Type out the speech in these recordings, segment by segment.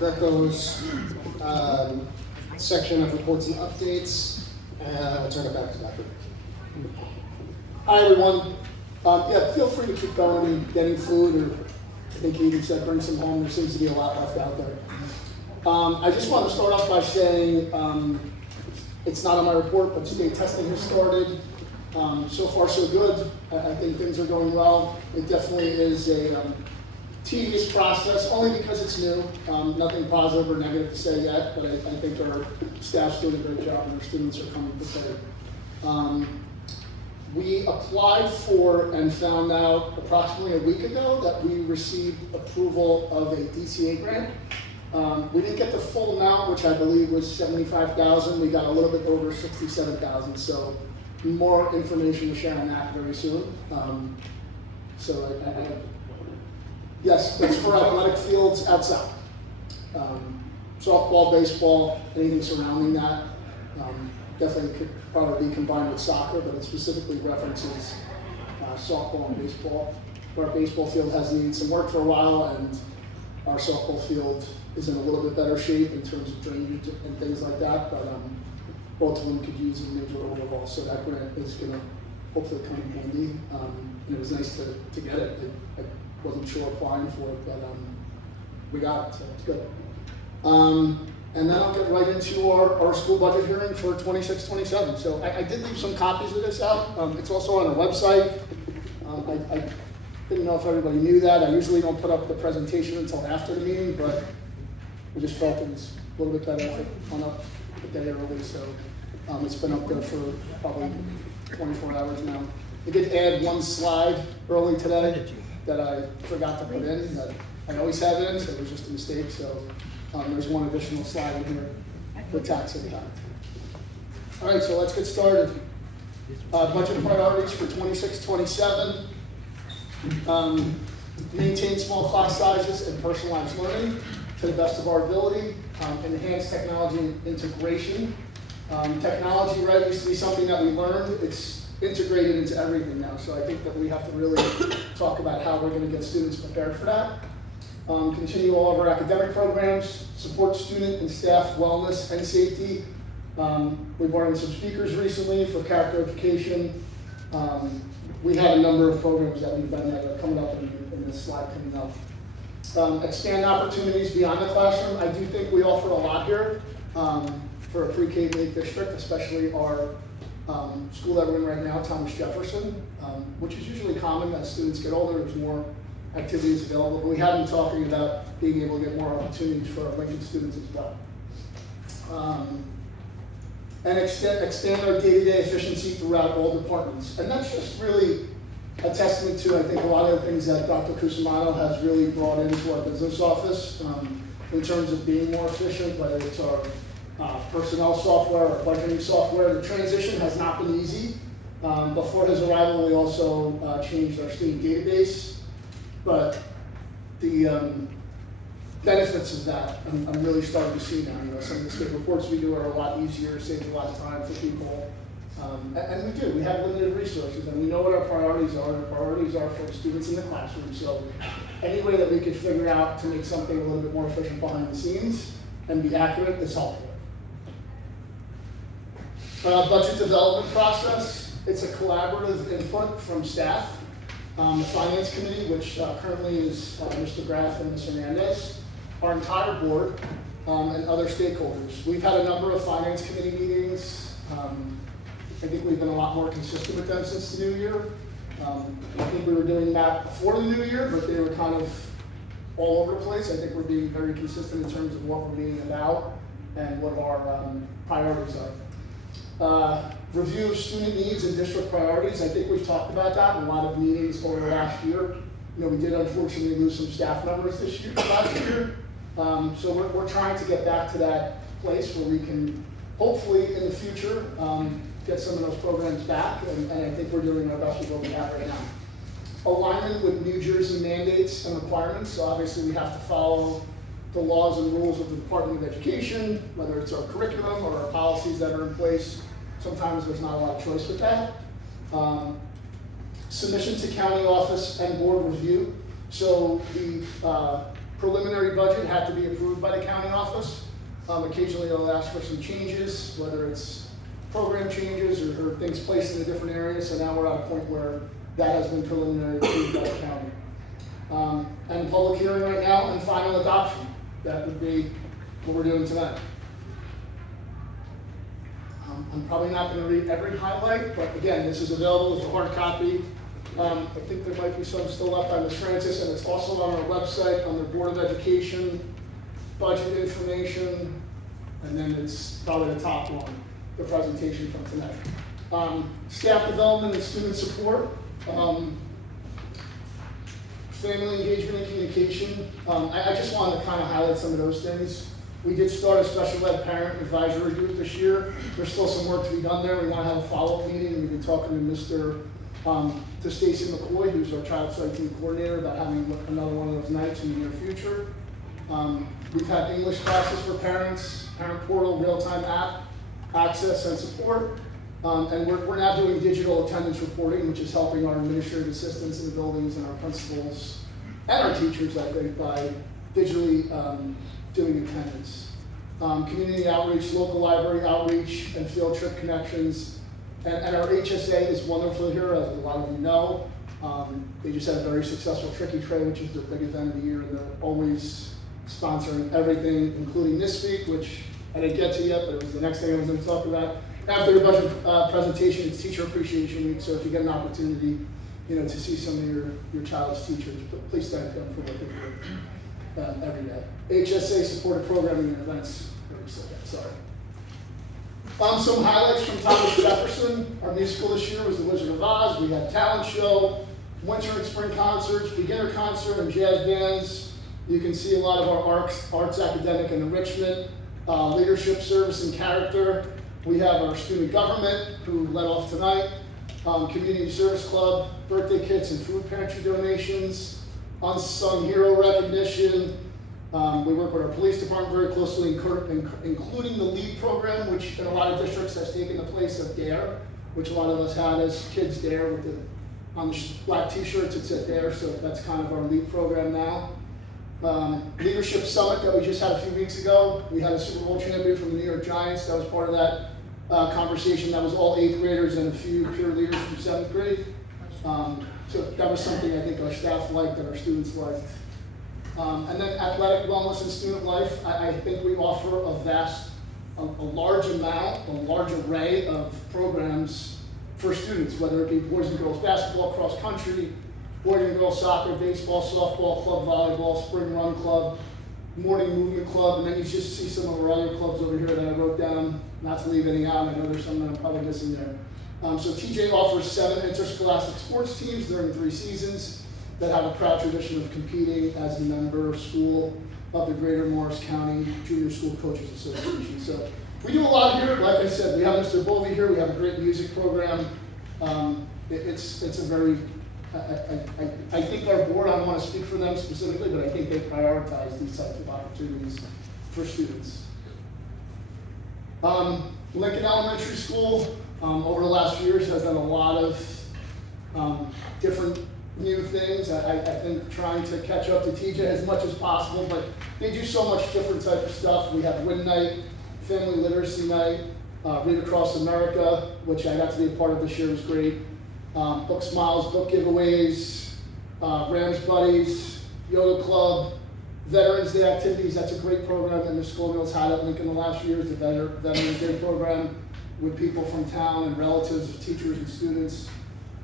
Greco's section of reports and updates, and I'll turn it back to Dr. Hi, everyone. Yeah, feel free to keep going and getting food, or I think he even said bring some home. There seems to be a lot left out there. I just want to start off by saying it's not on my report, but state testing has started. So far, so good. I think things are going well. It definitely is a tedious process, only because it's new. Nothing positive or negative to say yet, but I think our staff's doing a great job and our students are coming prepared. We applied for and found out approximately a week ago that we received approval of a DCA grant. We didn't get the full amount, which I believe was $75,000. We got a little bit over $67,000. So more information to share on that very soon. Yes, it's for athletic fields outside. Softball, baseball, anything surrounding that. Definitely could probably be combined with soccer, but it specifically references softball and baseball. Our baseball field has needed some work for a while, and our softball field is in a little bit better shape in terms of drainage and things like that, but both of them could use a major overhaul, so that grant is going to hopefully come in handy. And it was nice to get it. I wasn't sure applying for it, but we got it, so it's good. And then I'll get right into our school budget hearing for 26-27. So I did leave some copies of this out. It's also on our website. I didn't know if everybody knew that. I usually don't put up the presentation until after the meeting, but we just felt it was a little bit better if it went up a day early. So it's been up there for probably 24 hours now. I did add one slide early today that I forgot to put in, that I always have in, so it was just a mistake. So there's one additional slide in here for tax impact. All right, so let's get started. Budget priorities for 26-27. Maintain small class sizes and personalized learning to the best of our ability. Enhance technology integration. Technology, right, used to be something that we learned. It's integrated into everything now. So I think that we have to really talk about how we're going to get students prepared for that. Continue all of our academic programs, support student and staff wellness and safety. We brought in some speakers recently for character education. We have a number of programs that we've done that are coming up in this slide coming up. Expand opportunities beyond the classroom. I do think we offer a lot here for a pre-K district, especially our school that we're in right now, Thomas Jefferson, which is usually common as students get older. There's more activities available, but we have been talking about being able to get more opportunities for our Lincoln students as well. And extend our day-to-day efficiency throughout all departments. And that's just really a testament to, I think, a lot of the things that Dr. Cusumano has really brought into our business office in terms of being more efficient, whether it's our personnel software or budgeting software. The transition has not been easy. Before his arrival, we also changed our student database. But the benefits of that, I'm really starting to see now. You know, some of the state reports we do are a lot easier, saves a lot of time for people. And we do. We have limited resources, and we know what our priorities are. Our priorities are for the students in the classroom. So any way that we could figure out to make something a little bit more efficient behind the scenes and be accurate is helpful. Budget development process. It's a collaborative input from staff. The Finance Committee, which currently is Mr. Graff and Ms. Hernandez, our entire board, and other stakeholders. We've had a number of Finance Committee meetings. I think we've been a lot more consistent with them since the new year. I think we were doing that before the new year, but they were kind of all over the place. I think we're being very consistent in terms of what we're meeting about and what our priorities are. Review of student needs and district priorities. I think we've talked about that in a lot of meetings over the last year. You know, we did unfortunately lose some staff members last year. So we're trying to get back to that place where we can hopefully in the future get some of those programs back, and I think we're doing our best with what we have right now. Alignment with New Jersey mandates and requirements. So obviously we have to follow the laws and rules of the Department of Education, whether it's our curriculum or our policies that are in place. Sometimes there's not a lot of choice with that. Submission to county office and board review. So the preliminary budget had to be approved by the county office. Occasionally they'll ask for some changes, whether it's program changes or things placed in a different area. So now we're at a point where that has been preliminarily approved by the county. And public hearing right now and final adoption. That would be what we're doing tonight. I'm probably not going to read every highlight, but again, this is available as a hard copy. I think there might be some still left by Ms. Francis, and it's also on our website under Board of Education, budget information, and then it's probably the top one, the presentation from tonight. Staff development and student support, family engagement and communication. I just wanted to kind of highlight some of those things. We did start a special ed parent advisory group this year. There's still some work to be done there. We want to have a follow-up meeting. We've been talking to Stacy McCoy, who's our child study team coordinator, about having another one of those nights in the near future. We've had English classes for parents, parent portal, real-time app, access and support. And we're now doing digital attendance reporting, which is helping our administrative assistants in the buildings and our principals and our teachers, I think, by digitally doing attendance. Community outreach, local library outreach, and field trip connections. And our HSA is wonderful here, as a lot of you know. They just had a very successful Tricky Tray, which is their big event of the year, and they're always sponsoring everything, including this week, which I didn't get to yet, but it was the next thing I was going to talk about. After the budget presentation, it's Teacher Appreciation Week, so if you get an opportunity, to see some of your child's teachers, please thank them for what they do every day. HSA supported programming and events. Sorry. Some highlights from Thomas Jefferson. Our musical this year was The Wizard of Oz. We had talent show, winter and spring concerts, beginner concert, and jazz bands. You can see a lot of our arts academic and enrichment, leadership, service, and character. We have our student government, who led off tonight, community service club, birthday kits and food pantry donations, unsung hero recognition. We work with our police department very closely, including the LEAD program, which in a lot of districts has taken the place of DARE, which a lot of us had as kids DARE with on the black t-shirts, it said DARE, so that's kind of our LEAD program now. Leadership Summit that we just had a few weeks ago. We had a Super Bowl champion from the New York Giants. That was part of that conversation. That was all 8th graders and a few peer leaders from 7th grade. So that was something I think our staff liked and our students liked. And then athletic wellness and student life. I think we offer a large array of programs for students, whether it be boys and girls basketball, cross country, boys and girls soccer, baseball, softball, club volleyball, spring run club, morning movement club, and then you just see some of our other clubs over here that I wrote down, not to leave any out. I know there's some that I'm probably missing there. So TJ offers 7 interscholastic sports teams during 3 seasons that have a proud tradition of competing as a member school of the Greater Morris County Junior School Coaches Association. So we do a lot here. Like I said, we have Mr. Bovey here. We have a great music program. It's a very, I think our board, I don't want to speak for them specifically, but I think they prioritize these types of opportunities for students. Lincoln Elementary School, over the last few years, has done a lot of different new things. I think trying to catch up to TJ as much as possible, but they do so much different type of stuff. We have Win Night, Family Literacy Night, Read Across America, which I got to be a part of this year, was great. Book Smiles, book giveaways, Rams Buddies, Yoga Club, Veterans Day activities. That's a great program that Ms. Scoville's had at Lincoln the last few years, the Veterans Day program with people from town and relatives of teachers and students.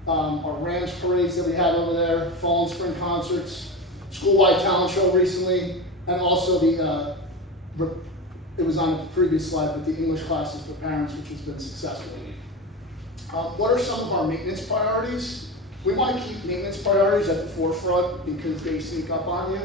Our Rams parades that we had over there, fall and spring concerts, school-wide talent show recently, and also it was on the previous slide, but the English classes for parents, which has been successful. What are some of our maintenance priorities? We want to keep maintenance priorities at the forefront because they sneak up on you.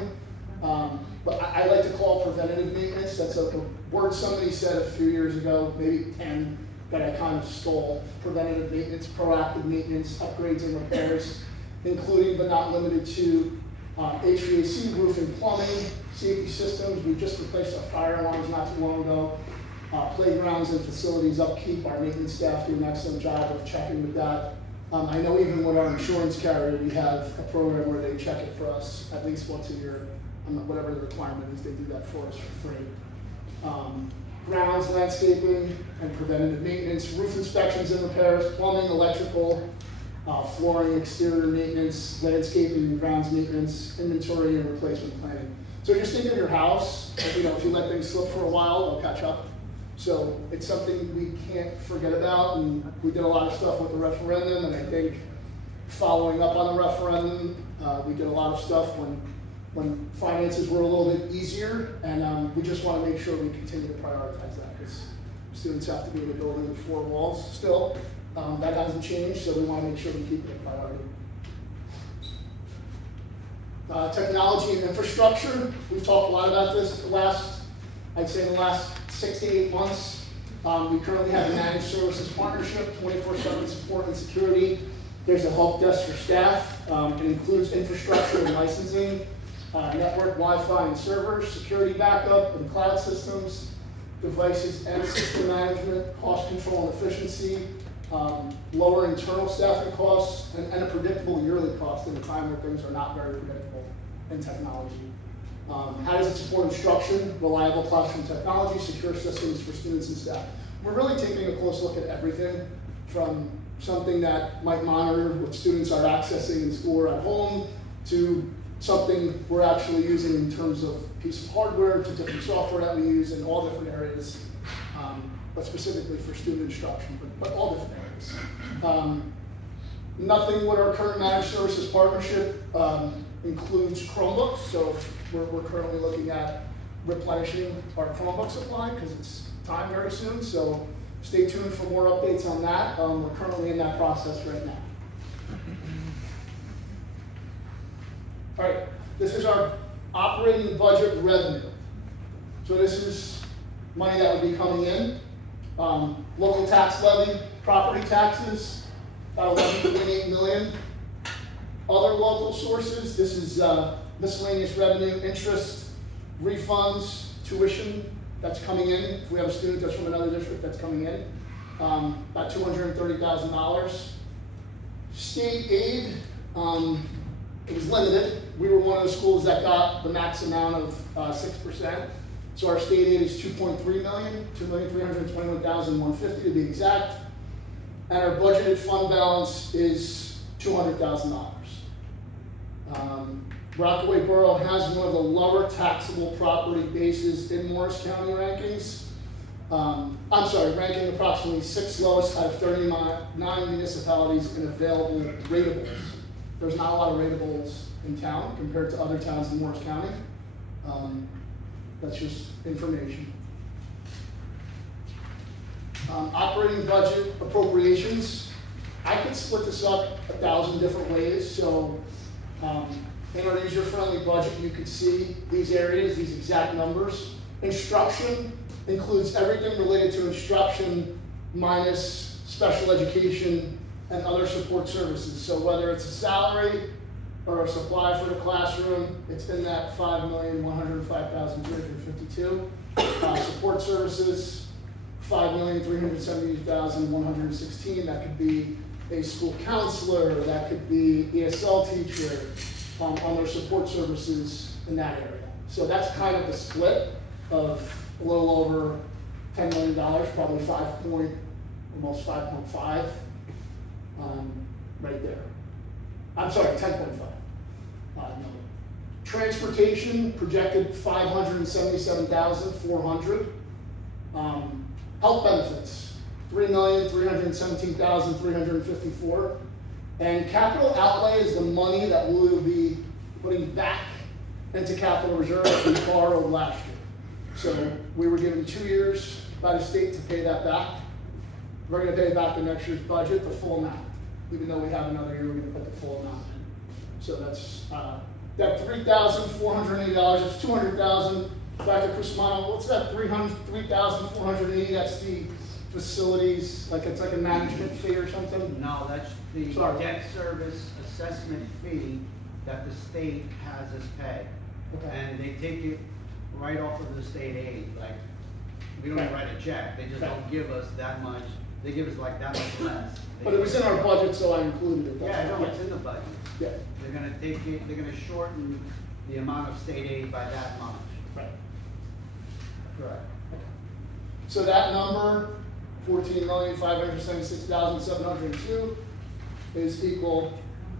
But I like to call preventative maintenance. That's a word somebody said a few years ago, maybe 10, that I kind of stole. Preventative maintenance, proactive maintenance, upgrades and repairs, including but not limited to HVAC, roofing, plumbing, safety systems. We just replaced our fire alarms not too long ago. Playgrounds and facilities upkeep. Our maintenance staff do an excellent job of checking with that. I know even with our insurance carrier, we have a program where they check it for us at least once a year whatever the requirement is, they do that for us for free. Grounds, landscaping, and preventative maintenance, roof inspections and repairs, plumbing, electrical, flooring, exterior maintenance, landscaping and grounds maintenance, inventory and replacement planning. So just think of your house, you know, if you let things slip for a while, they'll catch up. So it's something we can't forget about, and we did a lot of stuff with the referendum, and I think following up on the referendum, we did a lot of stuff when finances were a little bit easier, and we just want to make sure we continue to prioritize that, because students have to be in the building with four walls still. That hasn't changed, so we want to make sure we keep it a priority. Technology and infrastructure, we've talked a lot about this I'd say in the last 6 to 8 months. We currently have a managed services partnership, 24/7 support and security. There's a help desk for staff. It includes infrastructure and licensing, network Wi-Fi and servers, security backup and cloud systems, devices and system management, cost control and efficiency, lower internal staffing costs, and a predictable yearly cost in a time where things are not very predictable in technology. How does it support instruction, reliable classroom technology, secure systems for students and staff? We're really taking a close look at everything, from something that might monitor what students are accessing in school or at home, to something we're actually using in terms of piece of hardware, to different software that we use in all different areas, but specifically for student instruction, but all different areas. Nothing with our current managed services partnership includes Chromebooks, so we're currently looking at replenishing our Chromebook supply because it's time very soon, so stay tuned for more updates on that. We're currently in that process right now. All right, this is our operating budget revenue. So this is money that would be coming in. Local tax levy, property taxes, about 11.8 million. Other local sources, this is miscellaneous revenue, interest, refunds, tuition that's coming in. If we have a student that's from another district that's coming in, about $230,000. State aid, it was limited. We were one of the schools that got the max amount of 6%. So our state aid is $2.3 million, $2,321,150 to be exact. And our budgeted fund balance is $200,000. Rockaway Borough has one of the lower taxable property bases in Morris County rankings. Ranking approximately 6th lowest out of 39 municipalities in available rateables. There's not a lot of rateables in town compared to other towns in Morris County. That's just information. Operating budget appropriations. I could split this up 1,000 different ways. So in our user-friendly budget, you could see these areas, these exact numbers. Instruction includes everything related to instruction minus special education and other support services. So whether it's a salary or a supply for the classroom, it's in that $5,105,352. Support services, $5,378,116. That could be a school counselor, that could be ESL teacher, on their support services in that area. So that's kind of the split of a little over $10 million, probably almost 5.5, right there. I'm sorry, 10.5. Transportation projected $577,400. Health benefits, $3,317,354. And capital outlay is the money that we will be putting back into capital reserve that we borrowed last year. So we were given 2 years by the state to pay that back. We're going to pay back the next year's budget, the full amount. Even though we have another year, we're going to put the full amount in. So that's that $3,480. It's $200,000. Back to Cusumano, what's that? $3,480. That's the facilities, it's like a management fee or something. No, that's the debt service assessment fee that the state has us pay. Okay. And they take it right off of the state aid. Like, we don't write a check. They just don't give us that much. They give us like that much less. But it was in our budget, so I included it. Yeah, no, it's in the budget. Yeah. They're gonna take it, they're gonna shorten the amount of state aid by that much. Right. Correct. So that number, 14,576,702, is equal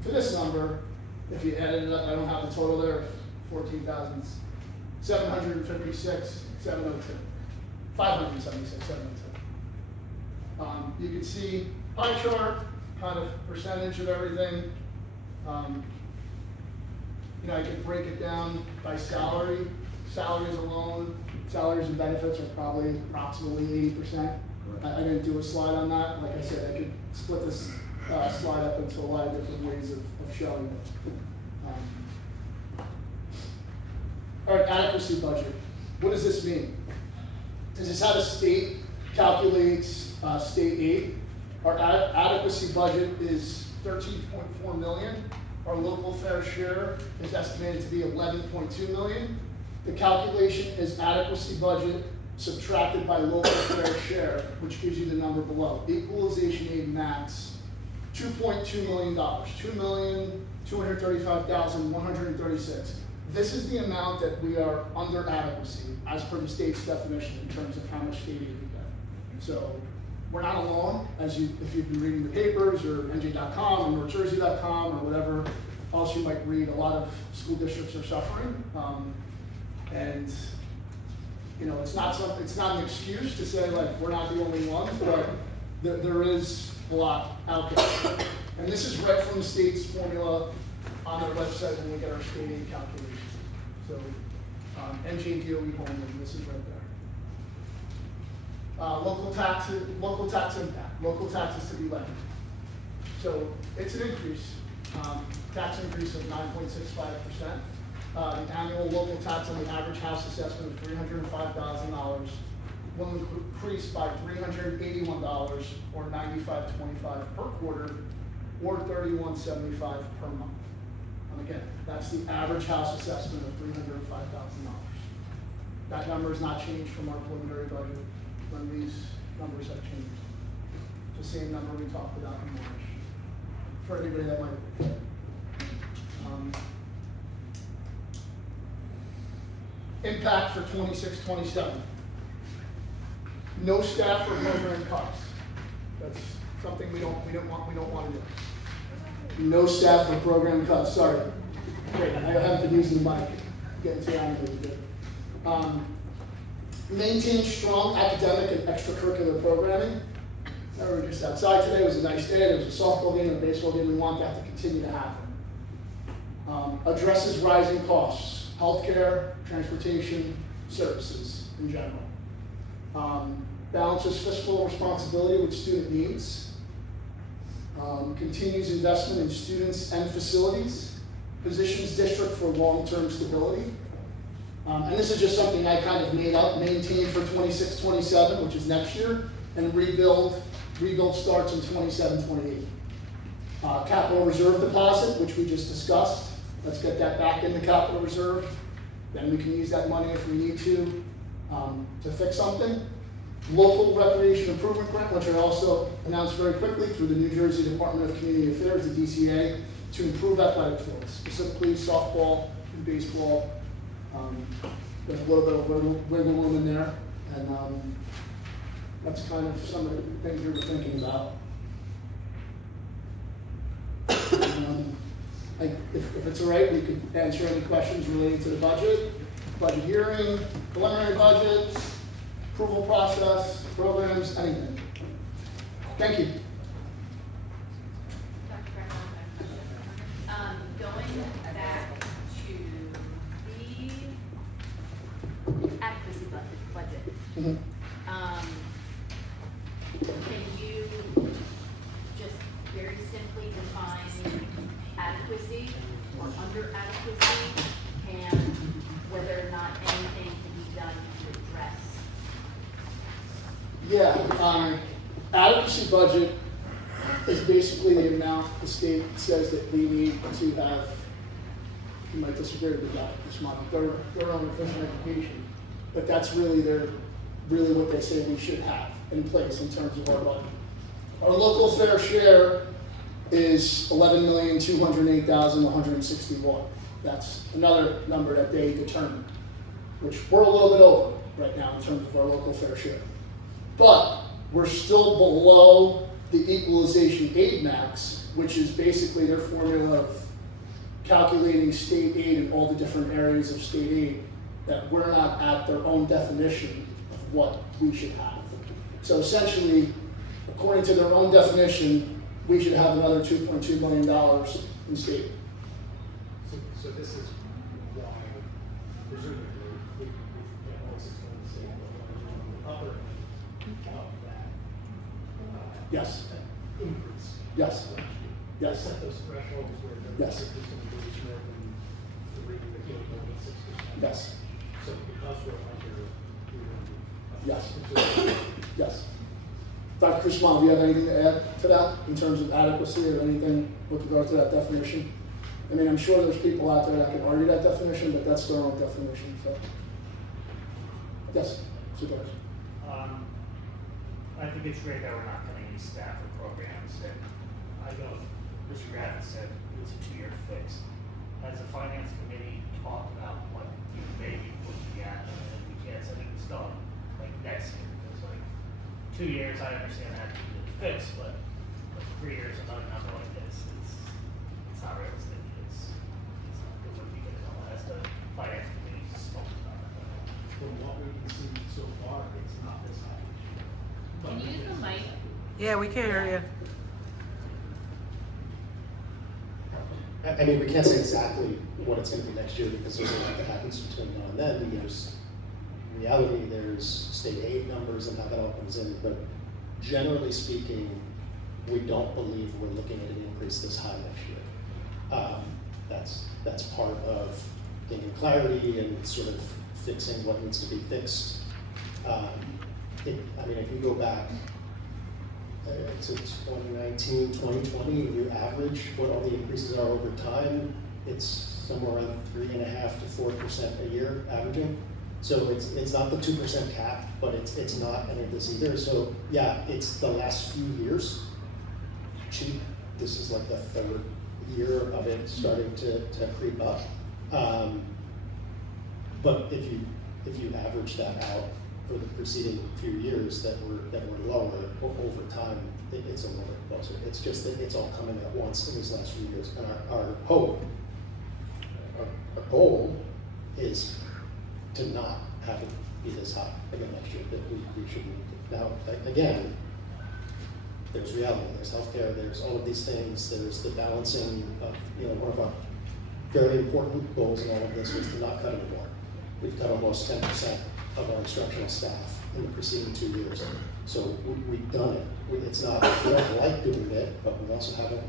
to this number. If you added it up, I don't have the total there, 14,756,702. 576,702. You can see pie chart, kind of percentage of everything. I could break it down by salary. Salaries alone, salaries and benefits are probably approximately 80%. I didn't do a slide on that. Like I said, I could split this slide up into a lot of different ways of showing it. All right, adequacy budget. What does this mean? This is how the state calculates state aid. Our adequacy budget is 13.4 million. Our local fair share is estimated to be 11.2 million. The calculation is adequacy budget subtracted by local fair share, which gives you the number below. Equalization aid max, $2.2 million, 2,235,136. This is the amount that we are under adequacy as per the state's definition in terms of how much state aid we get. So we're not alone, if you've been reading the papers or NJ.com or NorthJersey.com or whatever else you might read. A lot of school districts are suffering, and it's not an excuse to say like we're not the only ones, but there is a lot out there. And this is right from the state's formula on their website when we get our state aid calculation. So NJ DOE homeland, this is right there. Local tax impact, local taxes to be levied. So it's an increase, tax increase of 9.65%. The annual local tax on the average house assessment of $305,000 will increase by $381 or $95.25 per quarter or $31.75 per month. And again, that's the average house assessment of $305,000. That number has not changed from our preliminary budget when these numbers have changed. It's the same number we talked about in March. For anybody that might. Impact for 26-27. No staff or program cuts. That's something we don't want to do. No staff or program cuts. Sorry. Great. I haven't been using the mic. Getting to that a little bit. Maintain strong academic and extracurricular programming. We were just outside today. It was a nice day. There was a softball game and a baseball game. We want that to continue to happen. Addresses rising costs, healthcare, transportation, services in general. Balances fiscal responsibility with student needs. Continues investment in students and facilities. Positions district for long-term stability. And this is just something I kind of made up, maintain for 26-27, which is next year, and rebuild starts in 27-28. Capital reserve deposit, which we just discussed. Let's get that back into capital reserve. Then we can use that money if we need to fix something. Local recreation improvement grant, which I also announced very quickly through the New Jersey Department of Community Affairs, the DCA, to improve athletic fields, specifically softball and baseball. There's a little bit of wiggle room in there, and that's kind of some of the things we were thinking about. If it's all right, we could answer any questions relating to the budget hearing, preliminary budget, approval process, programs, anything. Thank you. Going back to the adequacy budget. Mm-hmm. Can you just very simply define adequacy or under adequacy and whether or not anything can be done to address? Yeah, adequacy budget is basically the amount the state says that we need to have. You might disagree with that, this month, their own official education, but that's really what they say we should have in place in terms of our budget. Our local fair share is $11,208,161. That's another number that they determine, which we're a little bit over right now in terms of our local fair share. But we're still below the equalization aid max, which is basically their formula of calculating state aid in all the different areas of state aid, that we're not at their own definition of what we should have. So essentially, according to their own definition, we should have another $2.2 million in state aid. So this is why, presumably, we get what's going to say, upper end of that. Yes. That increase. Yes. Yes. Set those thresholds where Yes. there's going to be more than 3, maybe 6%. Yes. So because we're under, we're going to be. Yes. considered- Yes. Dr. Cusumano, do you have anything to add to that in terms of adequacy or anything with regard to that definition? I mean, I'm sure there's people out there that can argue that definition, but that's their own definition, so. Yes, Supervisor. I think it's great that we're not cutting any staff or programs, and I know Mr. Gravett said it's a 2-year fix. As a finance committee, talk about what you may be looking at, and we can't set it in stone, like next year. It's like 2 years, I understand that to be the fix, but like 3 years, another number like this, it's not realistic. It's not good what we did as the finance committee spoke about it. From what we can see so far, it's not this high. Can you use the mic? Yeah, we can hear you. I mean, we can't say exactly what it's gonna be next year because there's a lot that happens between now and then. There's reality, there's state aid numbers and how that all comes in, but generally speaking, we don't believe we're looking at an increase this high next year. That's part of gaining clarity and sort of fixing what needs to be fixed. I mean, if you go back to 2019, 2020, you average what all the increases are over time, it's somewhere around 3.5% to 4% a year averaging. So it's not the 2% cap, but it's not any of this either. So yeah, it's the last few years. This is like the 3rd year of it starting to creep up. But if you average that out for the preceding few years that were lower over time, it's a little bit closer. It's just that it's all coming at once in these last few years. And our hope, our goal is to not have it be this high again next year, that we should need to. Now, again, there's reality, there's healthcare, there's all of these things, there's the balancing of, one of our very important goals in all of this was to not cut anymore. We've cut almost 10% of our instructional staff in the preceding 2 years. So we've done it. It's not, we don't like doing it, but we also haven't,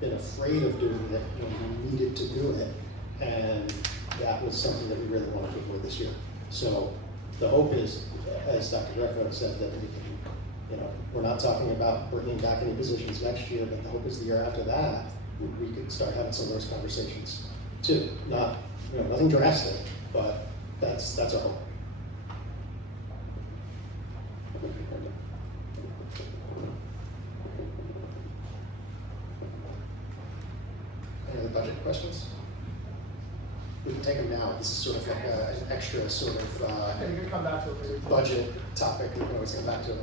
been afraid of doing it when we needed to do it. And that was something that we really wanted to avoid this year. So the hope is, as Dr. Greco said, that we can, we're not talking about bringing back any positions next year, but the hope is the year after that, we could start having some of those conversations too. Not, nothing drastic, but that's our hope. Any other budget questions? We can take them now. This is sort of like an extra sort of And you can come back to it later. budget topic. We can always come back to it.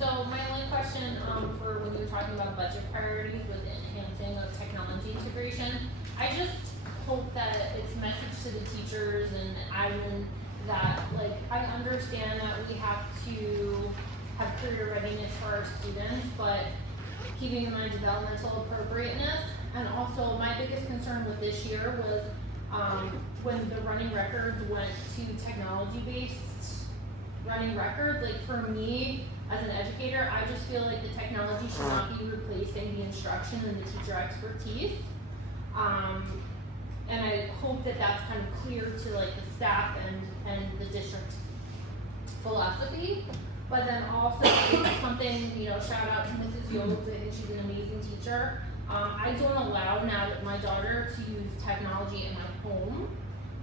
So my only question, for when you're talking about budget priorities with enhancing of technology integration, I just hope that it's a message to the teachers and admin that, like, I understand that we have to have career readiness for our students, but keeping in mind developmental appropriateness. And also my biggest concern with this year was when the running records went to technology-based running records. Like, for me, as an educator, I just feel like the technology should not be replacing the instruction and the teacher expertise. And I hope that that's kind of clear to like the staff and the district philosophy. But then also something, shout out to Mrs. Yolds, I think she's an amazing teacher. I don't allow now that my daughter to use technology in my home.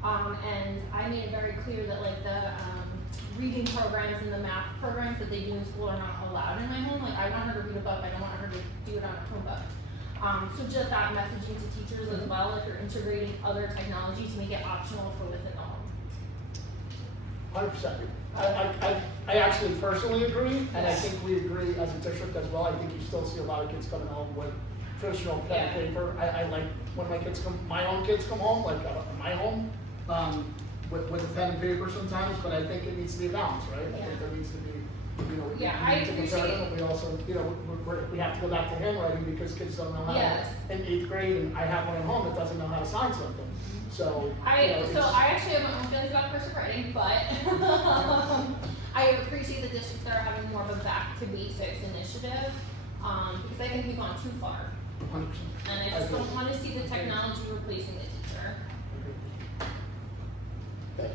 And I made it very clear that like the reading programs and the math programs that they do in school are not allowed in my home. Like, I want her to read a book, I don't want her to do it on a Chromebook. So just that messaging to teachers as well, if you're integrating other technology to make it optional for within the home. 100%. I actually personally agree, and I think we agree as a district as well. I think you still see a lot of kids coming home with traditional pen and paper. I like when my own kids come home, like my home, with a pen and paper sometimes, but I think it needs to be a balance, right? I think there needs to be, we Yeah, I need to compare appreciate- them, and we also, we have to go back to handwriting because kids don't know how Yes. in 8th grade, and I have one at home that doesn't know how to sign something. So, I it's- actually have my own feelings about cursive writing, but I appreciate the districts that are having more of a back to basics initiative, because I think we've gone too far. 100%. And I just don't wanna see the technology replacing the teacher. Thank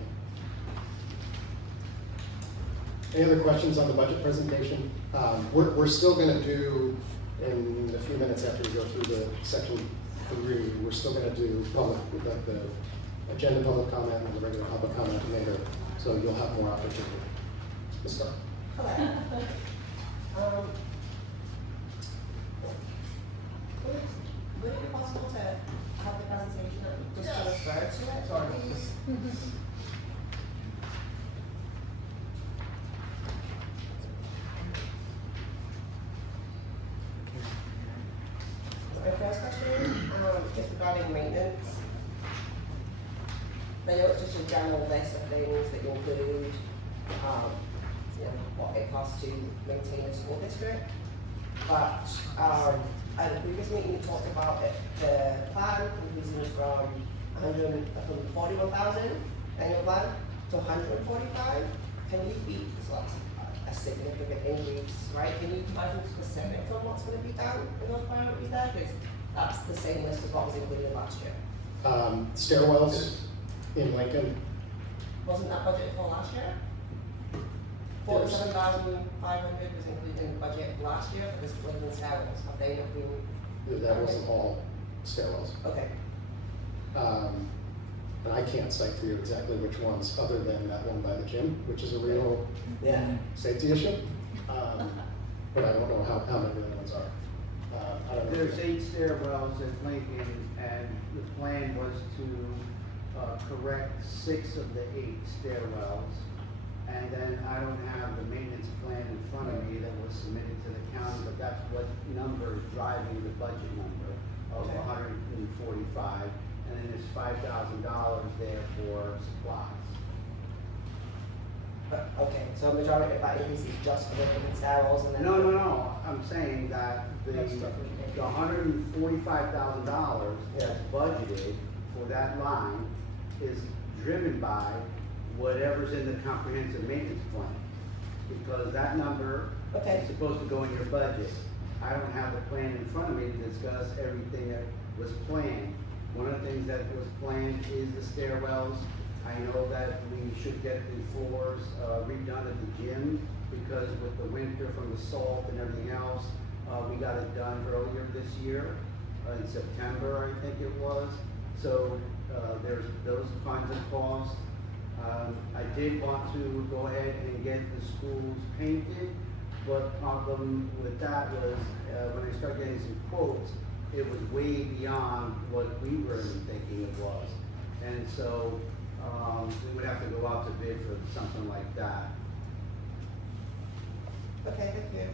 you. Any other questions on the budget presentation? We're still gonna do, in a few minutes after we go through the section 3, we're still gonna do public, like the agenda public comment and the regular public comment later, so you'll have more opportunity. Ms. Starr? Okay. Would it be possible to have the presentation just to refer to it, Sorry. please? My first question, is regarding maintenance. I know it's just a general list of things that you include, what it costs to maintain a school district. But, at a previous meeting, you talked about it, the plan increasing from 141,000 annual plan to 145. Can you beat, so that's a significant increase, right? Can you provide some specifics on what's gonna be done in those priorities there? Because that's the same list as what was included last year. Stairwells in Lincoln, Wasn't that budgeted for last year? 47,500 was included in the budget last year for this Lincoln stairwells. Have they not been? that wasn't all stairwells. Okay. And I can't cite for you exactly which ones, other than that one by the gym, which is a real Yeah. safety issue. But I don't know how many the other ones are. I don't know. There's 8 stairwells at Lincoln, and the plan was to correct 6 of the 8 stairwells. And then I don't have the maintenance plan in front of me that was submitted to the county, but that's what number is driving the budget number of Okay. 145. And then there's $5,000 there for supplies. But, okay, so majority of that increase is just for the Lincoln stairwells and then? No, I'm saying that the That's definitely- $145,000 that's budgeted for that line is driven by whatever's in the comprehensive maintenance plan. Because that number Okay. is supposed to go in your budget. I don't have the plan in front of me to discuss everything that was planned. One of the things that was planned is the stairwells. I know that we should get the floors redone at the gym, because with the winter from the salt and everything else, we got it done earlier this year, in September, I think it was. So, there's those kinds of costs. I did want to go ahead and get the schools painted, but problem with that was, when I started getting some quotes, it was way beyond what we were thinking it was. And so, we would have to go out to bid for something like that. Okay, thank you.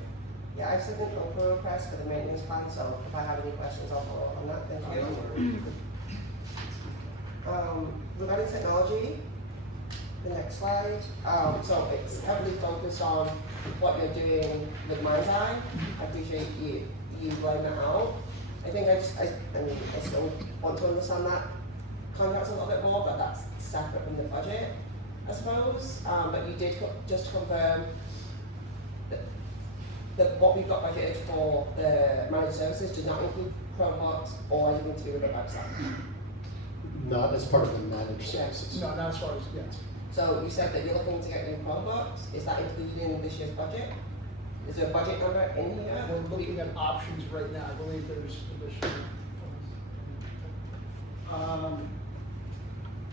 Yeah, I've submitted a pull request for the maintenance plan, so if I have any questions, I'll follow up on that, thank you. Regarding technology, the next slide, so it's heavily focused on what you're doing with Mind's Eye. I appreciate you laying that out. I think I still want to understand that contract a little bit more, but that's separate from the budget, I suppose. But you did just confirm that what we've got budgeted for the managed services does not include Chromebooks or anything to do with the website. Not as part of the managed services. No, not as far as, yeah. So you said that you're looking to get new Chromebooks. Is that included in this year's budget? Is there a budget number in here? We're looking at options right now. I believe there's additional.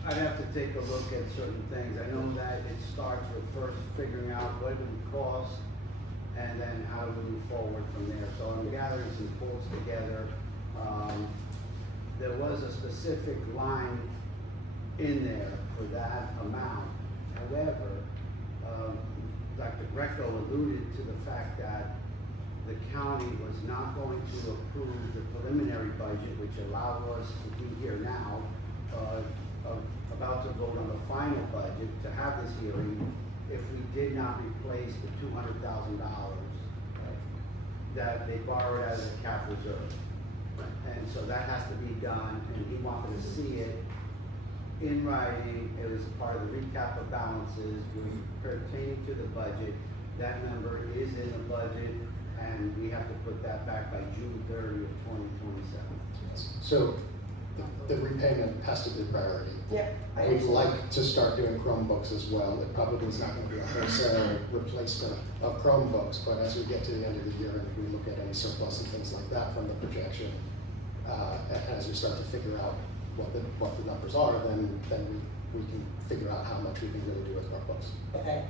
I'd have to take a look at certain things. I know that it starts with first figuring out what it would cost, and then how to move forward from there. So I'm gathering some quotes together there was a specific line in there for that amount. However, Dr. Greco alluded to the fact that the county was not going to approve the preliminary budget, which allowed us to be here now, about to vote on the final budget, to have this hearing, if we did not replace the $200,000 that they borrowed as a cap reserve. And so that has to be done, and he wanted to see it in writing. It was part of the recap of balances pertaining to the budget. That number is in the budget, and we have to put that back by June 30th, 2027. So the repayment has to be a priority. Yeah, I We'd understand. like to start doing Chromebooks as well. It probably is not going to be a wholesale replacement of Chromebooks, but as we get to the end of the year and we look at any surplus and things like that from the projection, as we start to figure out what the numbers are, then we can figure out how much we can really do with Chromebooks. Okay,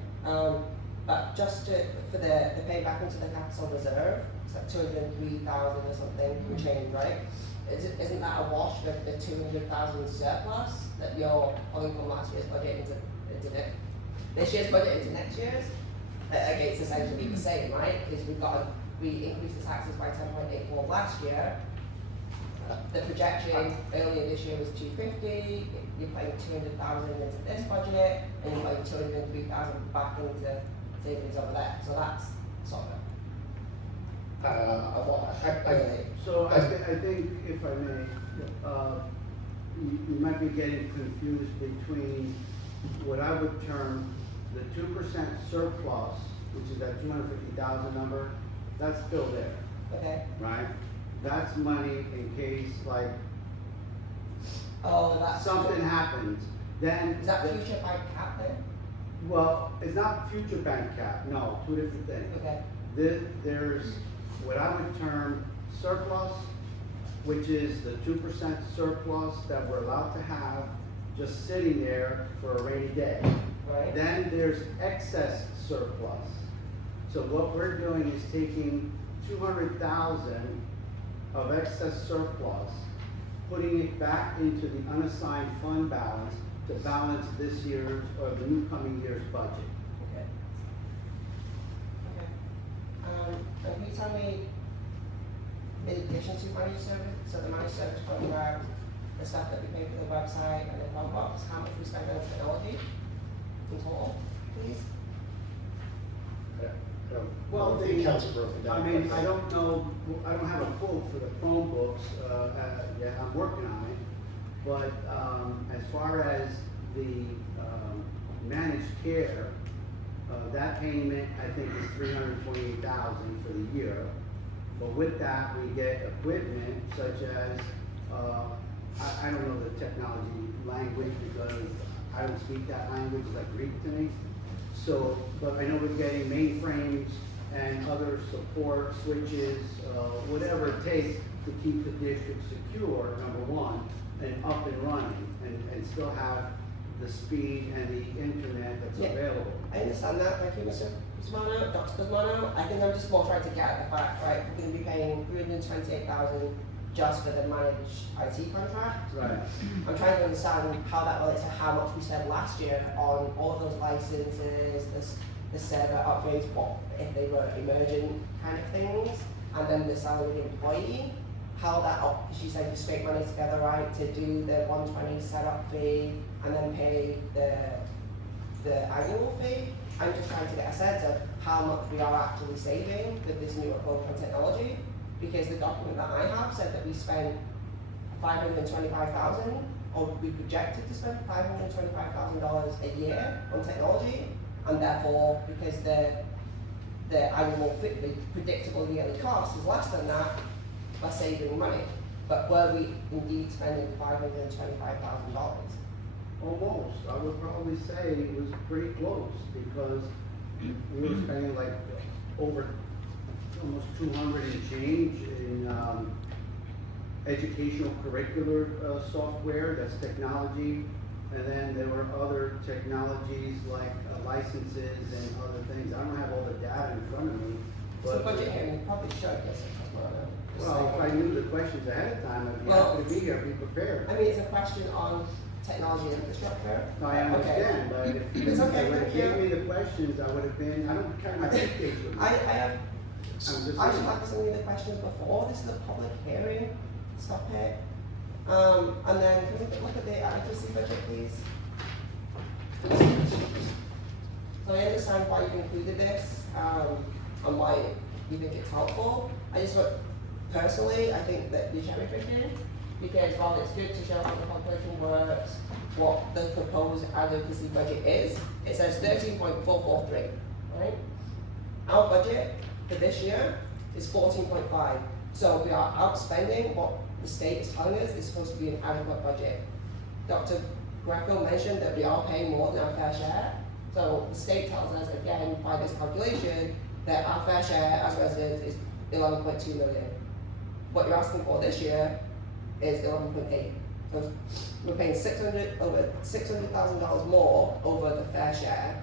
but just for the pay back into the capital reserve, it's like 203,000 or something, change, right? Isn't that a wash with the 200,000 surplus that you're pulling from last year's budget into this year's budget into next year's? Again, it's essentially the same, right? Because we increased the taxes by 10.84 last year. The projection earlier this year was 250. You're putting 200,000 into this budget, and you're putting 203,000 back into savings over there. So that's sort of a wash, really. So I think, if I may, you might be getting confused between what I would term the 2% surplus, which is that 250,000 number, that's still there, Okay. right? That's money in case like Oh, that's something happens, then. Is that future bank cap then? Well, it's not future bank cap, no, two different things. Okay. There's what I would term surplus, which is the 2% surplus that we're allowed to have just sitting there for a rainy day. Right. Then there's excess surplus. So what we're doing is taking 200,000 of excess surplus, putting it back into the unassigned fund balance to balance this year's or the new coming year's budget. Okay. Okay. And can you tell me, in addition to managed service, so the managed service contract, the stuff that we pay for the website and the Dropbox, how much we spend on technology in total, please? Well, the accounts are broken down. I mean, I don't know, I don't have a quote for the Chromebooks, yet I'm working on it. But, as far as the, managed care, that payment, I think, is $328,000 for the year. But with that, we get equipment such as, I don't know the technology language because I don't speak that language, it's like Greek to me. So, but I know we're getting mainframes and other support switches, whatever it takes to keep the district secure, number one, and up and running, and still have the speed and the internet that's Yeah. available. I understand that, thank you, Mr. Cusumano, Dr. Cusumano. I think I'm just more trying to get at the fact, right, we're gonna be paying 328,000 just for the managed IT contract. Right. I'm trying to understand how that relates to how much we spent last year on all of those licenses, the server upgrades, what if they were emergent kind of things, and then the salaried employee, how that, she said you scrape money together, right, to do the 120 setup fee and then pay the annual fee. I'm just trying to get a sense of how much we are actually saving with this new approach on technology, because the document that I have said that we spent 525,000, or we projected to spend $525,000 a year on technology, and therefore, because the annual the predictable yearly cost is less than that, we're saving money. But were we indeed spending $525,000? Almost, I would probably say it was pretty close, because we were spending like over almost 200 and change in educational curricular software, that's technology, and then there were other technologies like licenses and other things. I don't have all the data in front of me, It's the but budget here, and you probably should, yes, Well, if I knew the questions ahead of time, I'd be happy to be here, be prepared. I mean, it's a question on technology infrastructure. No, I understand, but if It's okay, you would have thank you. gave me the questions, I would have been, I don't carry my briefcase with me. I have, I'm just I should saying. have to send you the questions before, this is a public hearing, stop it. And then, can we look at the adequacy budget, please? So I understand why you've included this, and why you think it's helpful. I just want, personally, I think that you're cherry picking, because while it's good to show how the calculation works, what the proposed adequacy budget is, it says 13.443, right? Our budget for this year is 14.5, so we are outspending what the state is telling us is supposed to be an adequate budget. Dr. Greco mentioned that we are paying more than our fair share, so the state tells us again by this calculation that our fair share as residents is 11.2 million. What you're asking for this year is 11.8. So we're paying over $600,000 more over the fair share,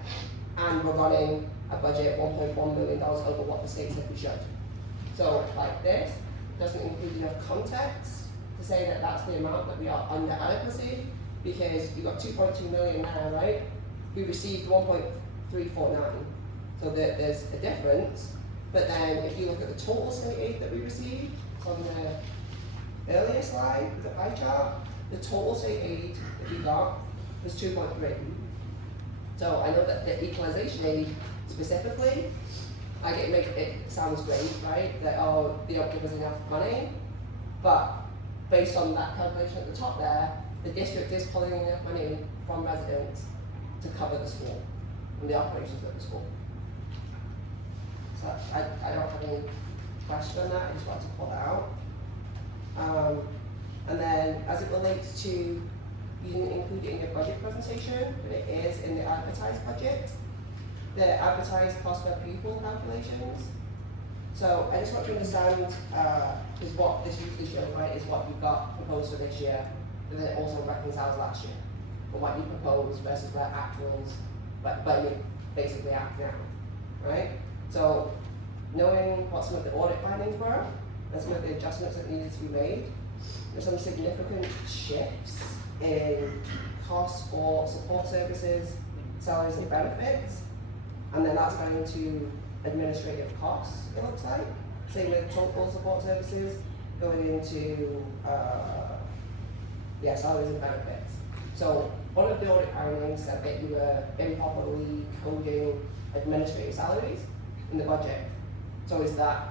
and we're running a budget $1.1 million over what the state said we should. So like this doesn't include enough context to say that that's the amount that we are under adequacy, because you've got 2.2 million now, right? We received 1.349, so there's a difference. But then if you look at the total state aid that we received on the earlier slide, the pie chart, the total state aid that we got was 2.3. So I know that the equalization aid specifically, like it sounds great, right? That, oh, they don't give us enough money, but based on that calculation at the top there, the district is pulling enough money from residents to cover the school and the operations of the school. So I don't have any question on that, I just want to pull that out. And then as it relates to, you didn't include it in your budget presentation, but it is in the advertised budget, the advertised cost per pupil calculations. So I just want to understand, is what this usually shows, right, is what you've got proposed for this year, but then it also reconciles last year, or what you proposed versus where actuals, but you basically act now, right? So knowing what some of the audit findings were, and some of the adjustments that needed to be made, there's some significant shifts in costs for support services, salaries and benefits, and then that's going to administrative costs, it looks like. Same with total support services, going into salaries and benefits. So one of the audit findings said that you were improperly coding administrative salaries in the budget. So is that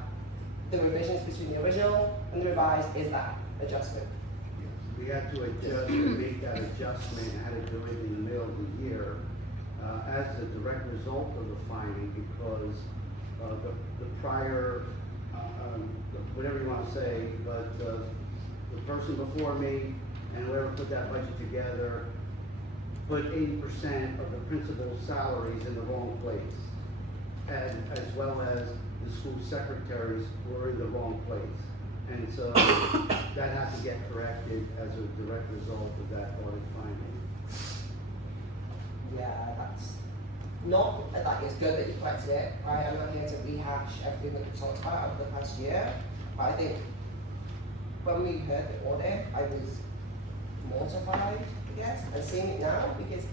the revisions between the original and the revised, is that adjustment? We had to adjust and make that adjustment, had to do it in the middle of the year, as a direct result of the finding, because the prior, whatever you want to say, but the person before me and whoever put that budget together put 80% of the principal's salaries in the wrong place, and as well as the school secretaries were in the wrong place. And so that had to get corrected as a direct result of that audit finding. Yeah, that's not, like, it's good that you corrected it, right? I'm not here to rehash everything that we've talked about over the past year, but I think when we heard the audit, I was mortified, I guess, and seeing it now, because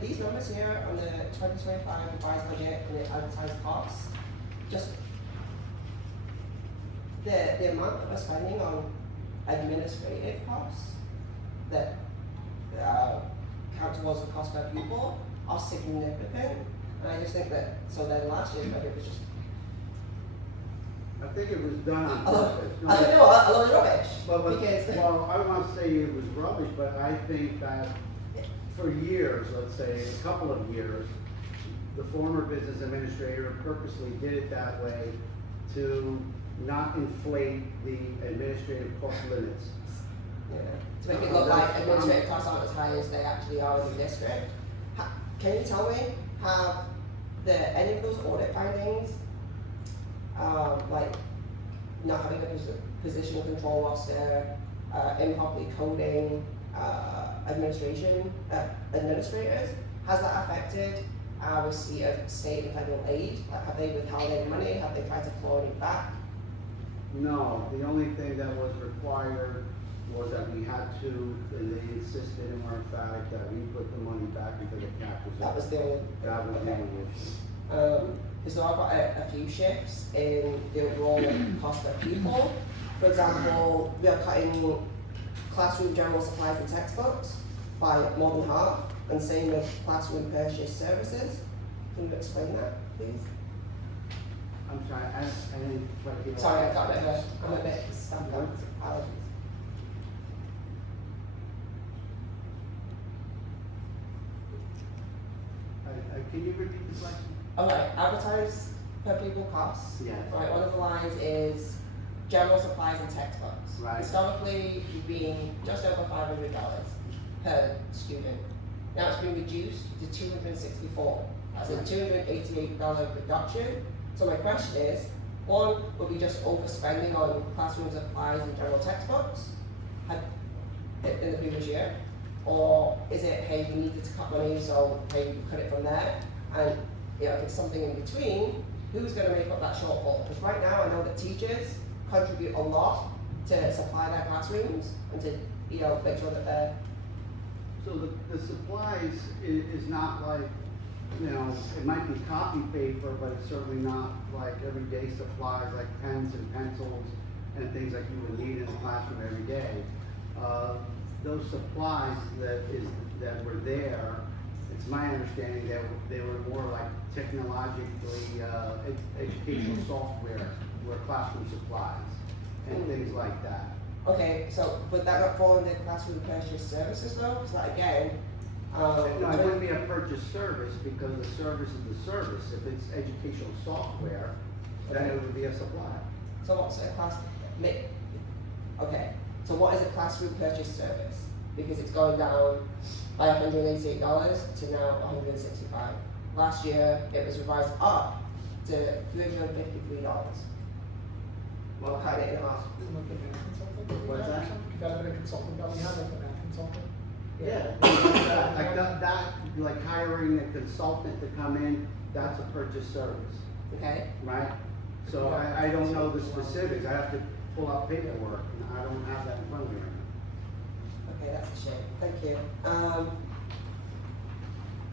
these numbers here on the 2025 revised budget and the advertised costs, just the amount that we're spending on administrative costs that count towards the cost per pupil are significant, and I just think that, so then last year's budget was just I think it was done on a lot, purpose. a lot of rubbish, because Well, I don't want to say it was rubbish, but I think that for years, let's say a couple of years, the former business administrator purposely did it that way to not inflate the administrative cost limits. yeah, to make it look like administrative costs aren't as high as they actually are in the district. Can you tell me, have any of those audit findings, like not having a position control roster, improperly coding administrators, has that affected our receipt of state and federal aid? Like, have they withheld any money? Have they tried to claw it back? No, the only thing that was required was that we had to, and they insisted and were emphatic that we put the money back into the cap reserve. That was the only. That was the okay. only issue. So I've got a few shifts in the overall cost per pupil. For example, we are cutting classroom general supplies and textbooks by more than half, and same with classroom purchase services. Can you explain that, please? I'm sorry, I didn't quite get. Sorry, I'm a bit stumped up, apologies. Can you repeat the question? Alright, advertise per pupil costs. Yes. Right, one of the lines is general supplies and textbooks. Right. Historically, you've been just over $500 per student. Now it's been reduced to $264. That's a $288 reduction. So my question is, one, were we just overspending on classroom supplies and general textbooks in the previous year? Or is it, hey, we needed to cut money, so hey, we cut it from there? And if it's something in between, who's gonna make up that shortfall? Because right now, I know that teachers contribute a lot to supply their classrooms and to, make sure that they're. So the supplies is not like, it might be copy paper, but it's certainly not like everyday supplies like pens and pencils and things like you would need in the classroom every day. Those supplies that were there, it's my understanding that they were more like technologically educational software, were classroom supplies and things like that. Okay, so would that not fall under classroom purchase services though? Because that again, No, it wouldn't be a purchase service because the service is the service. If it's educational software, then it would be a supply. so what's a okay, so what is a classroom purchase service? Because it's going down by $188 to now $165. Last year, it was revised up to $353. Well, Cut it in half. What's that? Could that have been a consultant that we had, like a math consultant? Yeah, like that, like hiring a consultant to come in, that's a purchase service, Okay, right? So I don't know the specifics. I have to pull out paperwork and I don't have that in front of me right now. okay, that's a shame, thank you.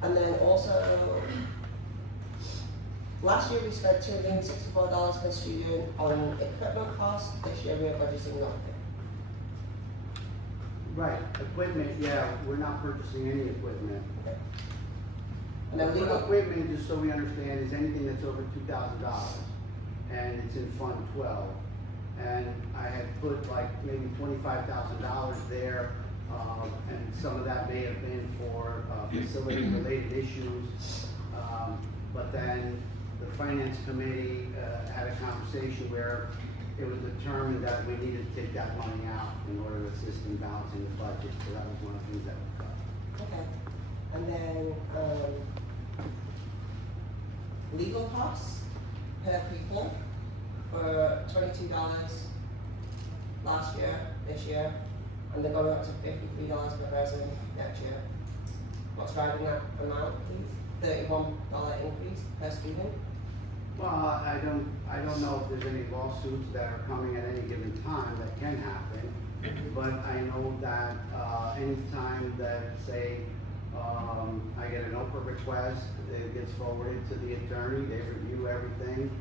And then also, last year we spent $264 per student on equipment costs. This year we are budgeting nothing. Right, equipment, yeah, we're not purchasing any equipment. And then legal, Equipment, just so we understand, is anything that's over $2,000, and it's in Fund 12. And I had put like maybe $25,000 there, and some of that may have been for facility-related issues. But then the Finance Committee had a conversation where it was determined that we needed to take that money out in order to assist in balancing the budget, so that was one of the things that we cut. okay. And then, legal costs per pupil were $22 last year, this year, and they're going up to $53 per person next year. What's driving that amount, please? $31 increase per student? Well, I don't know if there's any lawsuits that are coming at any given time that can happen, but I know that, anytime that, say, I get an Oprah request, it gets forwarded to the attorney, they review everything,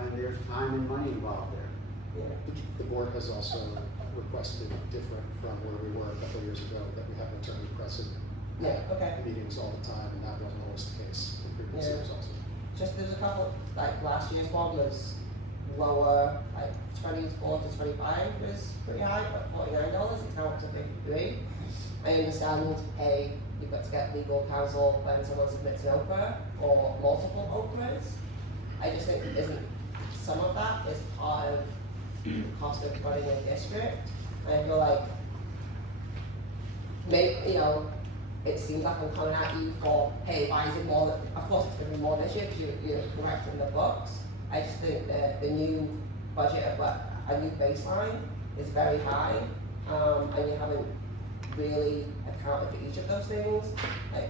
and there's time and money involved there. Yeah. The board has also requested different from where we were a couple of years ago, that we have an attorney present Yeah, okay. at meetings all the time, and that wasn't always the case in previous Yeah. years also. Just there's a couple, like last year's one was lower, like 24 to 25 was pretty high, but $49, it's now up to 53. I understand, hey, you've got to get legal counsel when someone submits an Oprah or multiple Oprahs. I just think isn't some of that is part of the cost of running a district. And I feel like maybe, it seems like I'm coming at you for, hey, why is it more? Of course, it's going to be more this year because you're correct in the books. I just think that the new budget of a new baseline is very high, and you haven't really accounted for each of those things. Like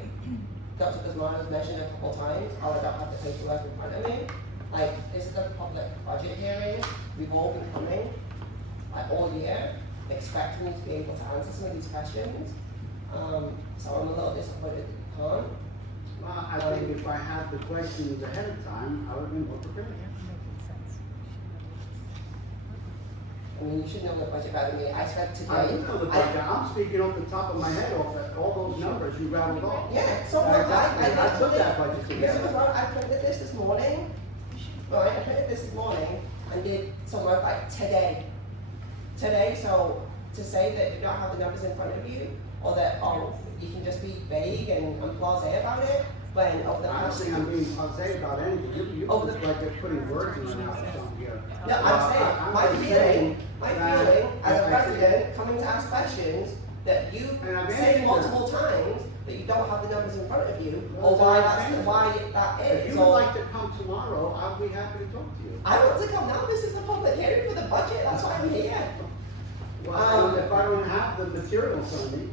Dr. Cusumano has mentioned a couple of times, I don't have the paperwork in front of me. like, this is a public budget hearing, we've all been coming, like, all year, expecting you to be able to answer some of these questions. So I'm a little disappointed that you can't. Well, I think if I had the questions ahead of time, I would have been more prepared. I mean, you should know the budget better than me. I spent I today. do know the budget, I'm speaking off the top of my head off of all those numbers you rattled off. Yeah, so Exactly. I put that budget This together. was what I printed this morning, right, I printed this morning and did some work like today. Today, so to say that you don't have the numbers in front of you, or that, you can just be vague and blasé about it, when over the I don't past. think I'm being upset about anything, you Over look the- like you're putting words in my mouth or something here. No, I'm saying, my just feeling, saying my that feeling as a I think- president, coming to ask questions, that you And I've say answered them. multiple times that you don't have the numbers in front of you, Well, or why that's that's, what I'm why saying. that If is, you would or. like to come tomorrow, I'll be happy to talk to you. I want to come now, this is the public hearing for the budget, that's why I'm here. Well, if I don't have the material in front of me,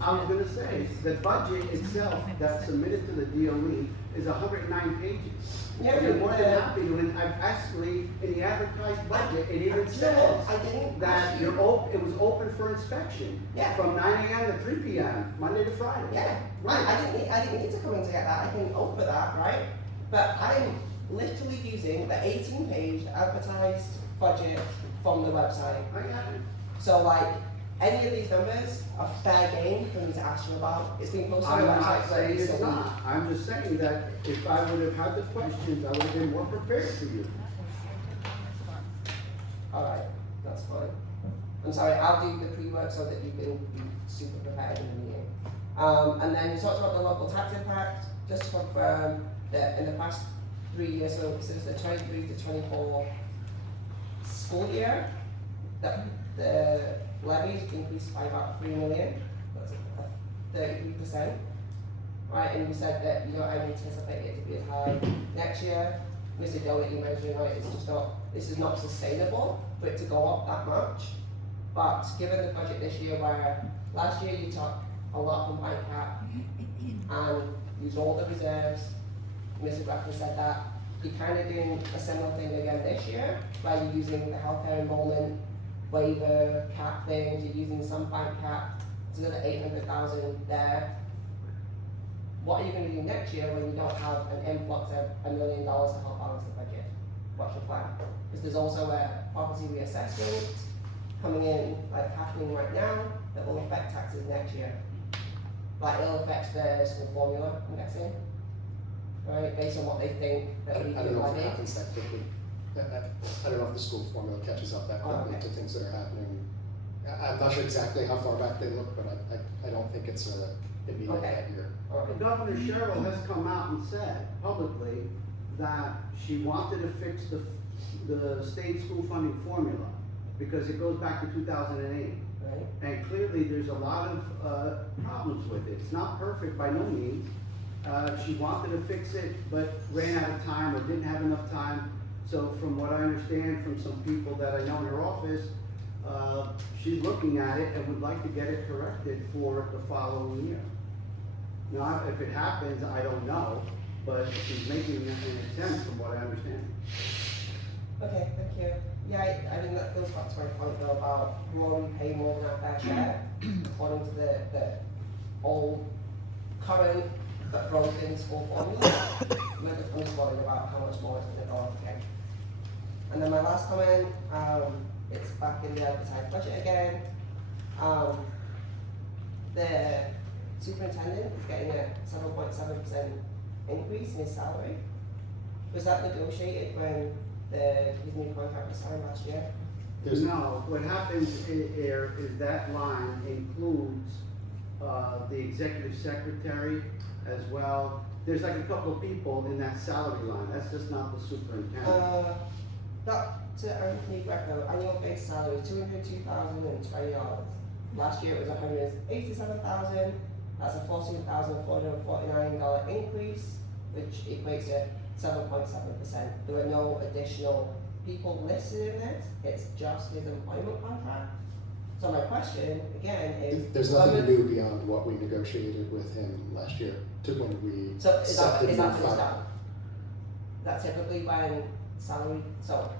I was gonna say, the budget itself that's submitted to the DOE is 109 pages. Yeah, I'd be more than but- happy to, and I've actually, in the advertised budget, it even No, says I didn't that ask it you. was open for inspection. Yeah. From 9 AM to 3 PM, Monday to Friday. Yeah, Right. I didn't need to come in to get that, I can open that, right? But I'm literally using the 18-page advertised budget from the website. I got it. So like, any of these numbers are fair game for me to ask you about. It's been posted on I'm the website not for saying at least it's a week. not, I'm just saying that if I would have had the questions, I would have been more prepared for you. Alright, that's fine. I'm sorry, I'll do the pre-work so that you can be super prepared in the meeting. And then you talked about the local tax impact, just to confirm that in the past 3 years, so since the 23 to 24 school year, that the levies increased by about 3 million, that's 33%. Right, and you said that you don't anticipate it to be as high next year. Mr. Dillon, you mentioned, right, it's just not, this is not sustainable for it to go up that much. But given the budget this year, where last year you took a lot from high cap and used all the reserves, Mr. Greco said that, you're kind of doing a similar thing again this year, where you're using the healthcare enrollment waiver cap things, you're using some bank cap, it's another 800,000 there. What are you gonna do next year when you don't have an influx of $1 million to help balance the budget? What's your plan? Because there's also a property reassessment coming in, like happening right now, that will affect taxes next year. Like it'll affect the school formula, I'm guessing, right, based on what they think that we I can don't know if it levy. happens that quickly. I don't know if the school formula catches up that quickly Okay. to things that are happening. I'm not sure exactly how far back they look, but I don't think it's immediate Okay. that year. Alright. Governor Cheryl has come out and said publicly that she wanted to fix the state school funding formula because it goes back to 2008. Right, And clearly, there's a lot of problems with it. It's not perfect by no means. She wanted to fix it, but ran out of time or didn't have enough time. So from what I understand from some people that I know in her office, she's looking at it and would like to get it corrected for the following year. Now, if it happens, I don't know, but she's making an attempt from what I understand. okay, thank you. Yeah, I think that goes back to my point though about will we pay more than our fair share according to the old, current, but broken school formula. I'm just worried about how much more it's gonna go up again. And then my last comment, it's back in the advertised budget again. The superintendent is getting a 7.7% increase in his salary. Was that negotiated when his new contract was signed last year? No, what happens here is that line includes, the executive secretary as well. There's like a couple of people in that salary line, that's just not the superintendent. Dr. Anthony Greco, annual base salary $202,020. Last year it was $187,000. That's a $14,449 increase, which equates to 7.7%. There are no additional people listed in this. It's just his employment contract. So my question again is, There's nothing new beyond what we negotiated with him last year to when we so is set that the new what it's fund. done? That's typically when salary, so,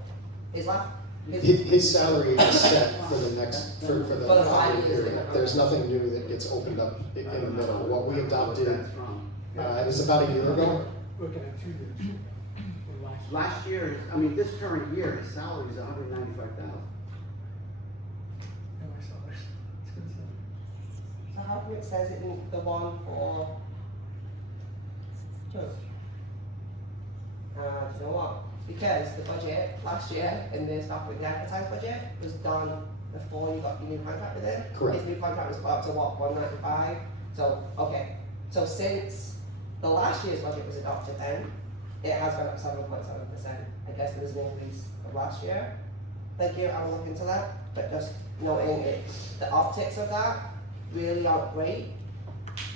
his last, His salary is set for the next, for the For the 5 5 years. period. There's nothing new that gets opened up in the middle. What we adopted, That's from. it was about a year ago. Looking at 2 years. Or Last year, I mean, this current year, his salary is $195,000. And my salaries. It's good stuff. so how come it says it in the one for? Do you know what? Because the budget last year in the staff with the advertised budget was done before you got your new contract with him. Correct. His new contract was put up to what, 195? So, okay, so since the last year's budget was adopted then, it has gone up 7.7%. I guess there was an increase from last year. Thank you, I will look into that, but just noting it, the optics of that really aren't great.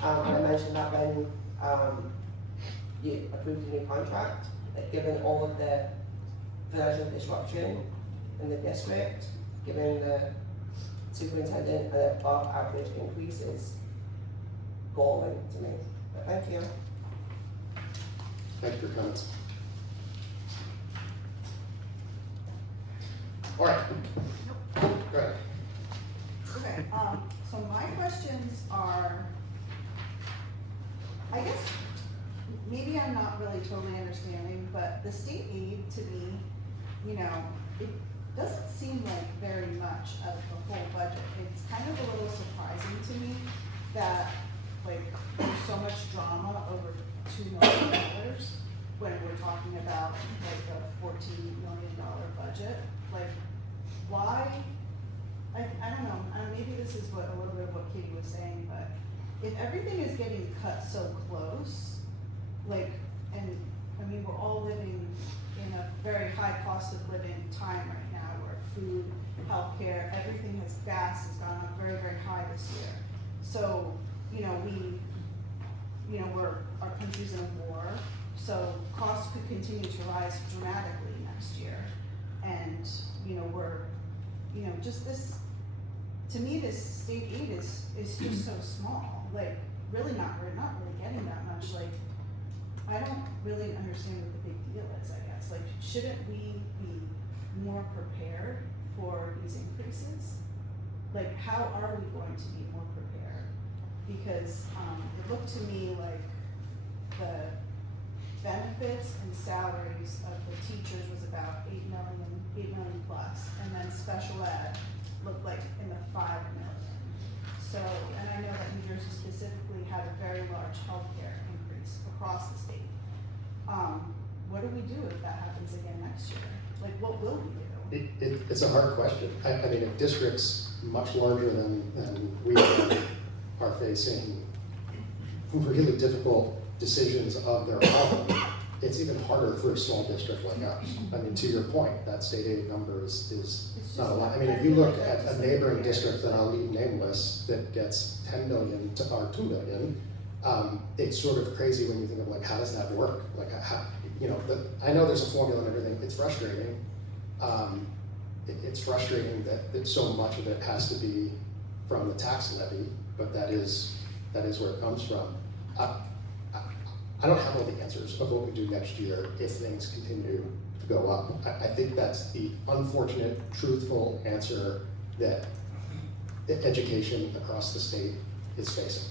And I mentioned that when, you approved a new contract, that given all of the financial disruption in the district, given the superintendent and above average increases, galling to me, but thank you. Thank you for your comments. All right. Go ahead. Okay, so my questions are, I guess, maybe I'm not really totally understanding, but the state aid to me, you know, it doesn't seem like very much of the whole budget. It's kind of a little surprising to me that, like, there's so much drama over $2 million when we're talking about like a $14 million budget. Like, why? I don't know, maybe this is what, a little bit of what Katie was saying, but if everything is getting cut so close, like, and, I mean, we're all living in a very high cost of living time right now, where food, healthcare, everything has, gas has gone up very, very high this year. So, you know, our country's in a war, so costs could continue to rise dramatically next year. And, you know, just this, to me, this state aid is just so small, like, we're not really getting that much, like, I don't really understand what the big deal is, I guess, like, shouldn't we be more prepared for these increases? Like, how are we going to be more prepared? Because, it looked to me like the benefits and salaries of the teachers was about 8 million plus, and then special ed looked like in the 5 million. So, and I know that New Jersey specifically had a very large healthcare increase across the state. What do we do if that happens again next year? Like, what will we do? It's a hard question. I mean, if districts much larger than we are facing really difficult decisions of their own, it's even harder for a small district like us. I mean, to your point, that state aid number is not a lot. I mean, if you look at a neighboring district that I'll leave nameless that gets 10 million to our 2 million, it's sort of crazy when you think of like, how does that work? Like, how, you know, I know there's a formula and everything. It's frustrating. It's frustrating that so much of it has to be from the tax levy, but that is where it comes from. I don't have all the answers of what we do next year if things continue to go up. I think that's the unfortunate, truthful answer that education across the state is facing.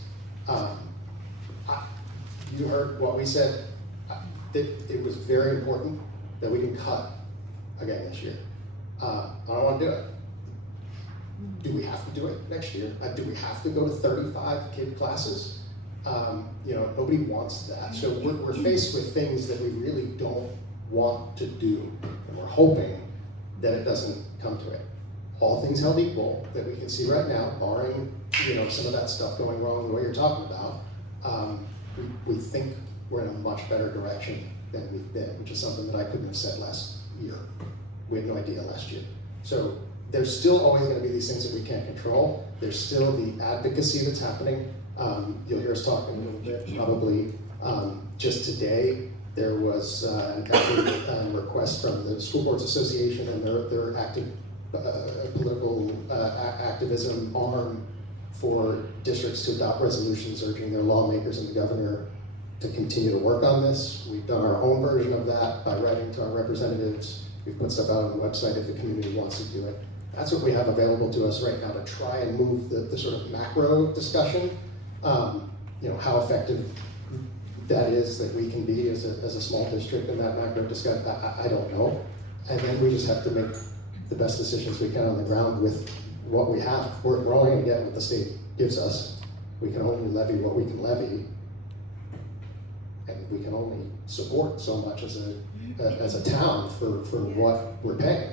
You heard what we said. It was very important that we can cut again this year. I don't want to do it. Do we have to do it next year? Do we have to go to 35 kid classes? You know, nobody wants that. So we're faced with things that we really don't want to do, and we're hoping that it doesn't come to it. All things held equal, that we can see right now, barring, you know, some of that stuff going wrong the way you're talking about, we think we're in a much better direction than we've been, which is something that I couldn't have said last year. We had no idea last year. So there's still always going to be these things that we can't control. There's still the advocacy that's happening. You'll hear us talking a little bit, probably. Just today, there was an request from the School Boards Association and their active political activism arm for districts to adopt resolutions urging their lawmakers and the governor to continue to work on this. We've done our own version of that by writing to our representatives. We've put stuff out on the website if the community wants to do it. That's what we have available to us right now to try and move the sort of macro discussion. How effective that is that we can be as a small district in that macro discussion, I don't know. And then we just have to make the best decisions we can on the ground with what we have. We're only going to get what the state gives us. We can only levy what we can levy. And we can only support so much as a town for what we're paying.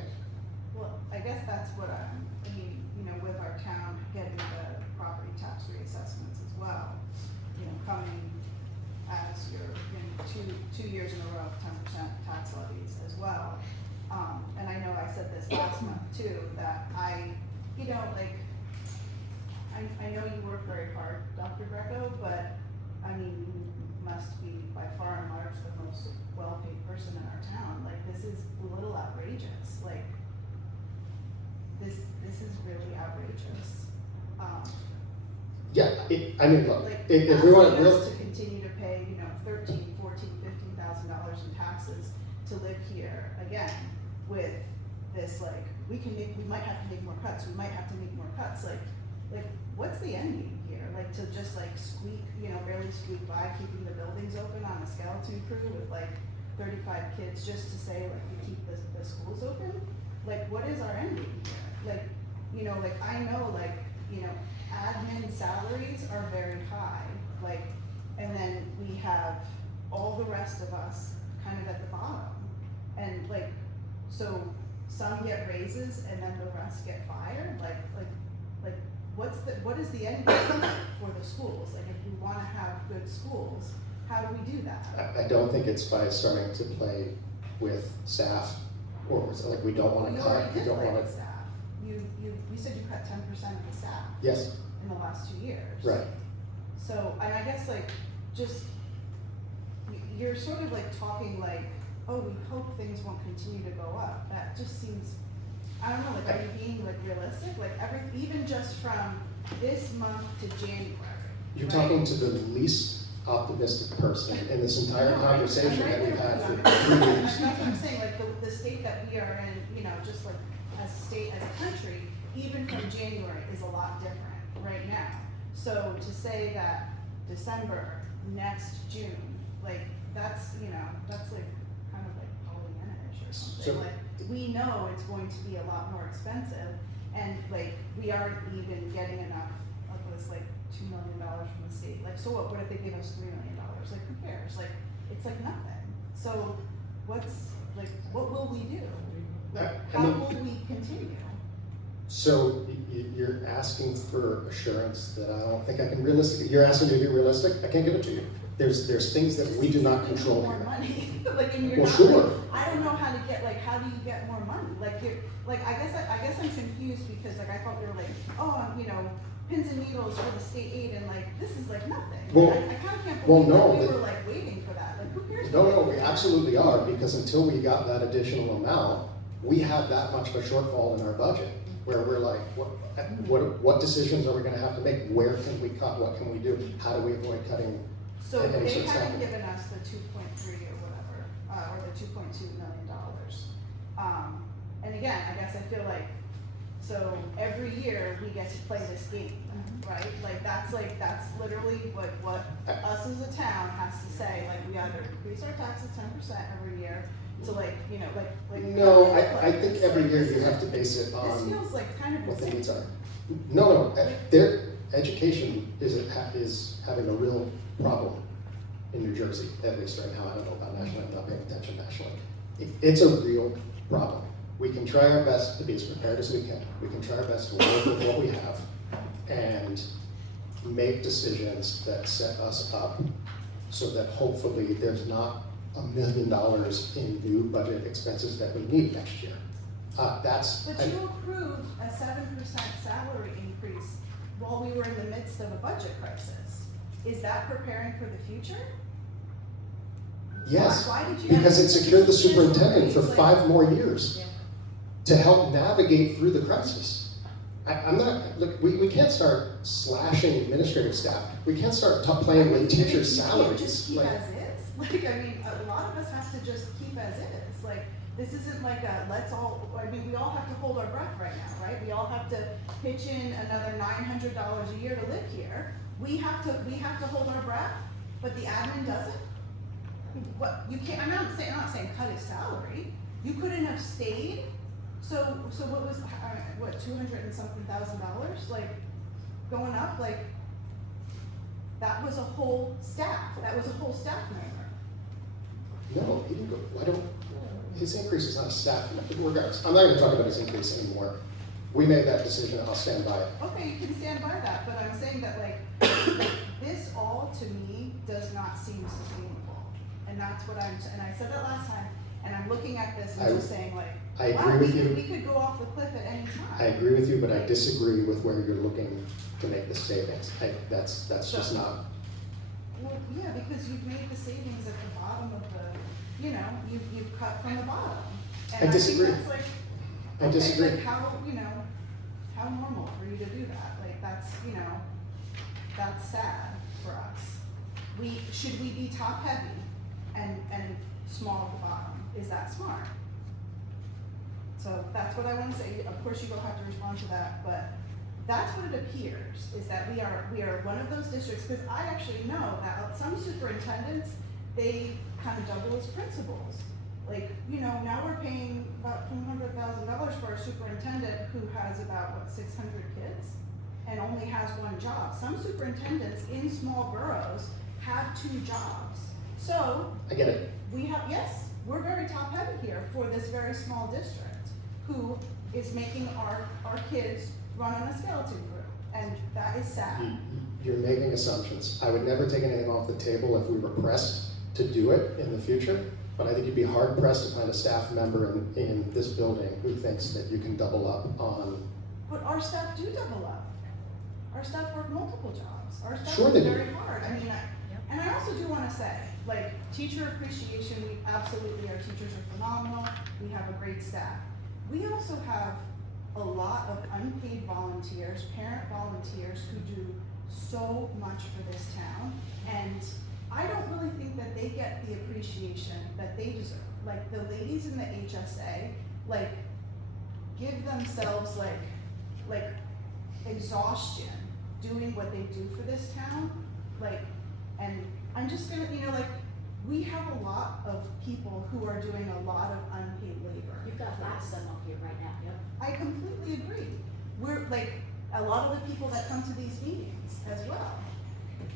Well, I guess that's what I mean, with our town getting the property tax reassessments as well, coming as you're in two years in a row, 10% tax levies as well. And I know I said this last month too, that I know you work very hard, Dr. Greco, but I mean, you must be by far and large the most well-paid person in our town. Like, this is a little outrageous. Like, this is really outrageous. Look, Like, if we want asking to us to continue to pay, $13,000, $14,000, $15,000 in taxes to live here, again, with this, like, we might have to make more cuts, like, what's the end game here? Like, to just like squeak, barely squeak by, keeping the buildings open on a skeleton crew with like 35 kids just to say, like, we keep the schools open? Like, what is our end game here? Like, I know, like, admin salaries are very high, like, and then we have all the rest of us kind of at the bottom. And like, so some get raises and then the rest get fired, like, what is the end game for the schools? Like, if we wanna have good schools, how do we do that? I don't think it's by starting to play with staff, or it's like we don't want to cut, we don't want to. Staff. You said you cut 10% of the staff. Yes. In the last 2 years. Right. So, and I guess like, just, you're sort of like talking like, oh, we hope things won't continue to go up. That just seems, I don't know, like, are you being like realistic? Like, even just from this month to January. You're right? talking to the least optimistic person in this entire No, conversation I'm that right we've there had with for you. 3 That's weeks. what I'm saying, like, the state that we are in, just like as a state, as a country, even from January is a lot different right now. So to say that December, next June, like, that's like kind of like Pollyanna-ish or something. So- Like, we know it's going to be a lot more expensive, and like, we aren't even getting enough of this, like, $2 million from the state. Like, so what if they give us $3 million? Like, who cares? Like, it's like nothing. So what will we do? Like, how will we continue? So you're asking for assurance that I don't think I can realistically, you're asking me to be realistic? I can't give it to you. There's things that we do not control More here. money, like, and you're Well, not, sure. like, I don't know how to get, like, how do you get more money? Like, I guess I'm confused because, like, I thought we were like, oh, pins and needles for the state aid, and like, this is like nothing. Well- Like, I kind of can't well, believe no, that we the- were like waiting for that. Like, who cares? No, we absolutely are, because until we got that additional amount, we have that much of a shortfall in our budget, where we're like, what decisions are we gonna have to make? Where can we cut? What can we do? How do we avoid cutting? So any they sort of haven't stuff? given us the 2.3 or whatever, or the $2.2 million. And again, I guess I feel like, so every year we get to play this game, right? Like, that's literally what us as a town has to say, like, we either increase our taxes 10% every year, to like, No, how do we I play think this? every Like, year this you is- have to base it This on feels like kind of what the insane. needs are. No, their education is having a real problem in New Jersey, at least right now. I don't know about nationally, I'm not paying attention nationally. It's a real problem. We can try our best to be as prepared as we can. We can try our best to work with what we have and make decisions that set us up so that hopefully there's not $1 million in new budget expenses that we need next year. But you approved a 7% salary increase while we were in the midst of a budget crisis. Is that preparing for the future? Yes, Why did you? because it secured the superintendent for Like, 5 more years Yeah. to help navigate through the crisis. I'm not, look, we can't start slashing administrative staff. We can't start playing with teachers' You can't salaries. just keep Like, as is. Like, I mean, a lot of us have to just keep as is. Like, this isn't like a, let's all, I mean, we all have to hold our breath right now, right? We all have to pitch in another $900 a year to live here. We have to hold our breath, but the admin doesn't? What, you can't, I'm not saying cut his salary. You couldn't have stayed? So what was, what, 200 and something thousand dollars, like, going up, like, that was a whole staff member. no, he didn't go, I don't, his increase is not a staff, regardless. I'm not gonna talk about his increase anymore. We made that decision, I'll stand by it. Okay, you can stand by that, but I'm saying that, like, this all to me does not seem sustainable. And that's what and I said that last time, and I'm looking at this and just saying, like, I wow, agree with we you. could go off the cliff at any time. I agree with you, but I disagree with where you're looking to make the savings. That's just not, Well, yeah, because you've made the savings at the bottom of the, you've cut from the bottom. And I disagree. think that's like, I disagree. Like how normal for you to do that? Like that's sad for us. Should we be top heavy and small at the bottom? Is that smart? So that's what I want to say. Of course, you don't have to respond to that, but that's what it appears, is that we are one of those districts, because I actually know that some superintendents, they kind of double as principals. Like, now we're paying about $200,000 for a superintendent who has about, 600 kids and only has one job. Some superintendents in small boroughs have 2 jobs. So I get it. we're very top heavy here for this very small district who is making our kids run on a skeleton crew, and that is sad. You're making assumptions. I would never take anything off the table if we were pressed to do it in the future, but I think you'd be hard pressed to find a staff member in this building who thinks that you can double up on. But our staff do double up. Our staff work multiple jobs. Our staff Sure work they do. very hard. I mean, and I also do want to say, like, teacher appreciation, our teachers are phenomenal. We have a great staff. We also have a lot of unpaid volunteers, parent volunteers who do so much for this town, and I don't really think that they get the appreciation that they deserve. Like the ladies in the HSA, like give themselves like exhaustion doing what they do for this town, like, and I'm just gonna, we have a lot of people who are doing a lot of unpaid labor. You've got lots of them up here right now, yep. I completely agree. We're like, a lot of the people that come to these meetings as well.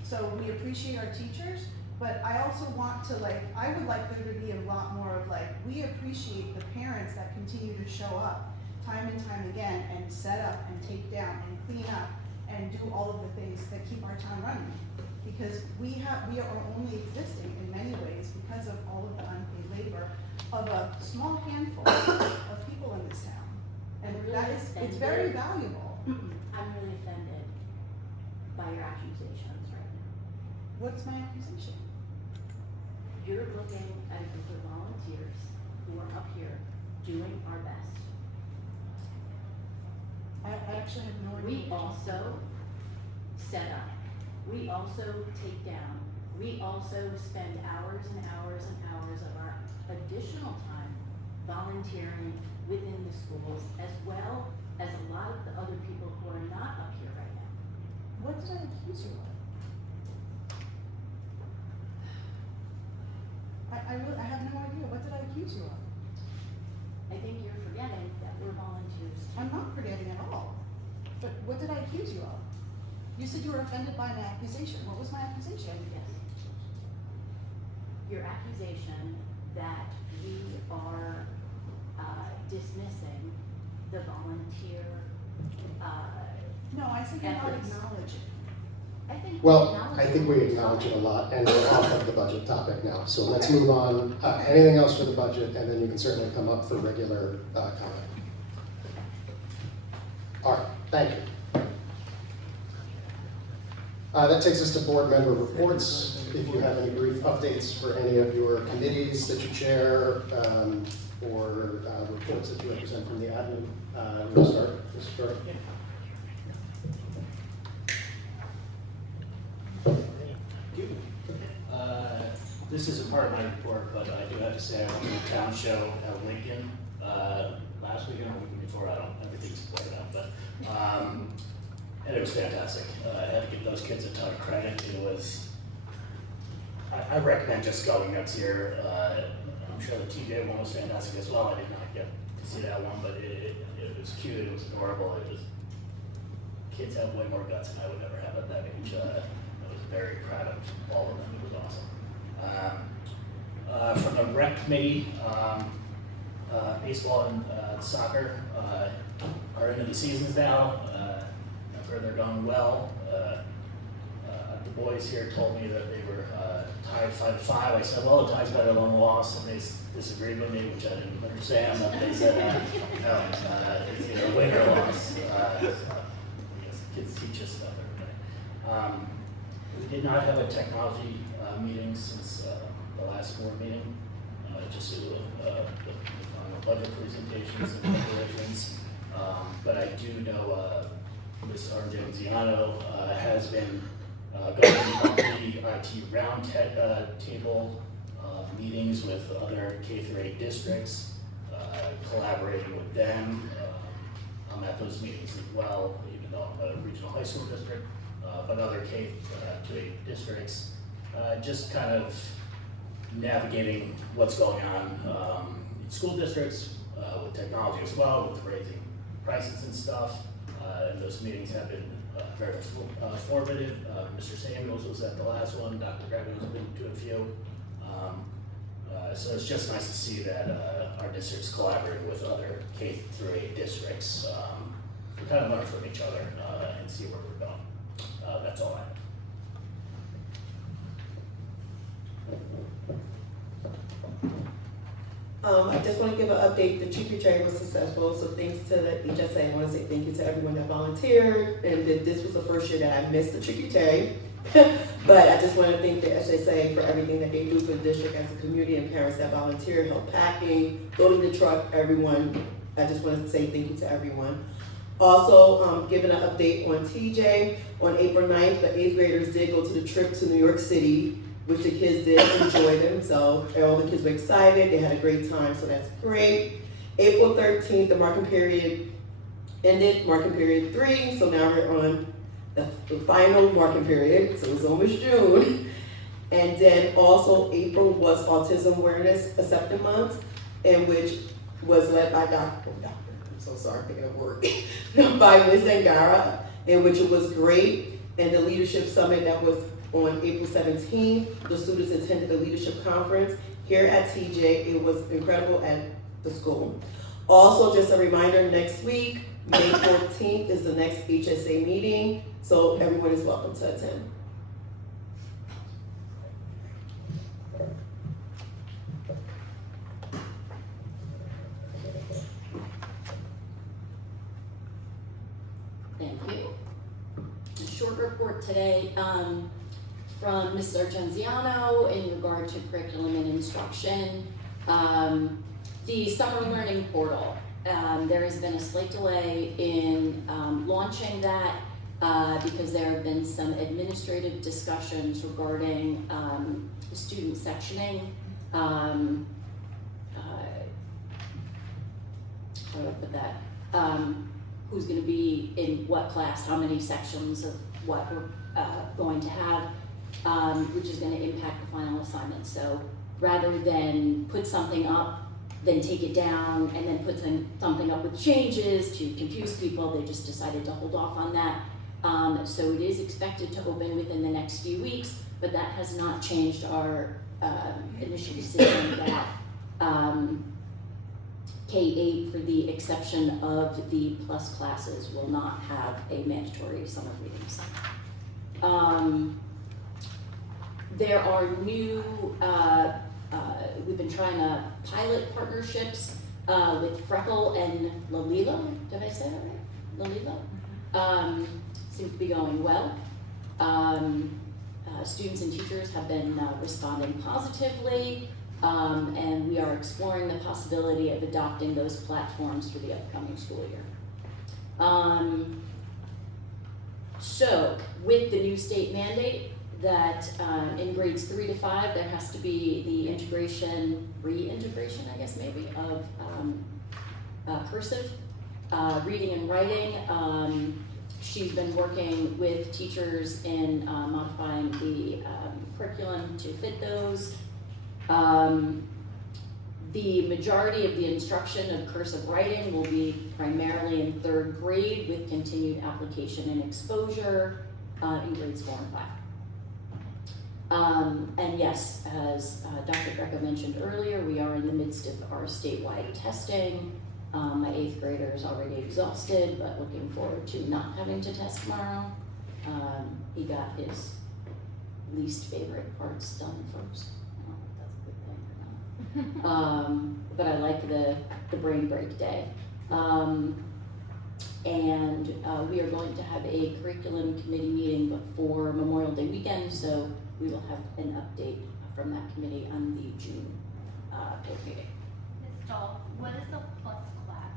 So we appreciate our teachers, but I also want to I would like there to be a lot more of we appreciate the parents that continue to show up time and time again and set up and take down and clean up and do all of the things that keep our town running. Because we are only existing in many ways because of all of the unpaid labor of a small handful of people in this town. And I'm really that is, it's offended. very valuable. I'm really offended by your accusations right now. What's my accusation? You're looking at a group of volunteers who are up here doing our best. I actually have no idea. We also set up, we also take down, we also spend hours and hours and hours of our additional time volunteering within the schools, as well as a lot of the other people who are not up here right now. What did I accuse you of? I have no idea. What did I accuse you of? I think you're forgetting that we're volunteers. I'm not forgetting at all. But what did I accuse you of? You said you were offended by my accusation. What was my accusation? Yes. Your accusation that we are dismissing the volunteer, No, I said you're not efforts. acknowledging. I think. Well, I think we acknowledge it a lot, and we're off of the budget topic now, so let's move on. Anything else for the budget, and then you can certainly come up for regular comment. All right, thank you. That takes us to board member reports. If you have any brief updates for any of your committees that you chair, or reports that you represent from the admin, we'll start. Mr. Burke. this isn't part of my report, but I do have to say I went to the town show at Lincoln, last weekend or weekend before, everything's played out, but, and it was fantastic. I had to give those kids a ton of credit. It was, I recommend just going next year. I'm sure the TJ one was fantastic as well. I did not get to see that one, but it was cute, it was adorable, kids have way more guts than I would ever have at that age. I was very proud of all of them, it was awesome. From the rec committee, baseball and soccer are into the seasons now. I've heard they're going well. The boys here told me that they were tied 5-5. I said, well, a tie's better than a loss, and they disagreed with me, which I didn't understand. But they said, no, it's either a win or a loss. I guess kids teach us stuff every day. We did not have a technology meeting since the last board meeting, just due to the final budget presentations and preparations. But I do know Ms. Argenziano has been going to the IT round table meetings with other K-8 districts, collaborating with them. I'm at those meetings as well, even though I'm a regional high school district, but other K-8 districts, just kind of navigating what's going on in school districts with technology as well, with raising prices and stuff. And those meetings have been very formative. Mr. Samuels was at the last one, Dr. Greco has been to a few. So it's just nice to see that our district's collaborating with other K-8 districts to kind of learn from each other and see where we're going. That's all I have. I just want to give an update. The trick or treat was successful, so thanks to the HSA. I want to say thank you to everyone that volunteered, and that this was the first year that I missed the trick or treat. But I just want to thank the HSA for everything that they do for the district as a community, and parents that volunteer, help packing, loading the truck, everyone. I just want to say thank you to everyone. Also, giving an update on TJ. On April 9th, the 8th graders did go to the trip to New York City, which the kids did enjoy themselves. All the kids were excited, they had a great time, so that's great. April 13th, the marking period ended, marking period 3, so now we're on the final marking period, so it's almost June. And then also April was Autism Awareness Acceptance Month, and which was led by I'm so sorry, picking up word, by Ms. Angara, and which it was great. And the Leadership Summit that was on April 17th, the students attended the leadership conference here at TJ. It was incredible at the school. Also, just a reminder, next week, May 14th is the next HSA meeting, so everyone is welcome to attend. Thank you. A short report today from Ms. Argenziano in regard to curriculum and instruction. The summer learning portal, there has been a slight delay in launching that because there have been some administrative discussions regarding student sectioning. How do I put that? Who's going to be in what class, how many sections of what we're going to have, which is going to impact the final assignment. So rather than put something up, then take it down, and then put something up with changes to confuse people, they just decided to hold off on that. So it is expected to open within the next few weeks, but that has not changed our initial decision that K-8, for the exception of the plus classes, will not have a mandatory summer readings. There are new, we've been trying to pilot partnerships with Freckle and Lalila. Did I say that right? Lalila? Seems to be going well. Students and teachers have been responding positively. And we are exploring the possibility of adopting those platforms for the upcoming school year. So, with the new state mandate, that in grades 3 to 5, there has to be the reintegration, I guess maybe, of cursive, reading and writing. She's been working with teachers in modifying the curriculum to fit those. The majority of the instruction of cursive writing will be primarily in 3rd grade with continued application and exposure in grades 4 and 5. And yes, as Dr. Greco mentioned earlier, we are in the midst of our statewide testing. My 8th grader is already exhausted, but looking forward to not having to test tomorrow. He got his least favorite parts done first. I don't know if that's a good thing or not. But I like the brain break day. And we are going to have a curriculum committee meeting before Memorial Day weekend, so we will have an update from that committee on the June board meeting. Ms. Stahl, what is a plus class?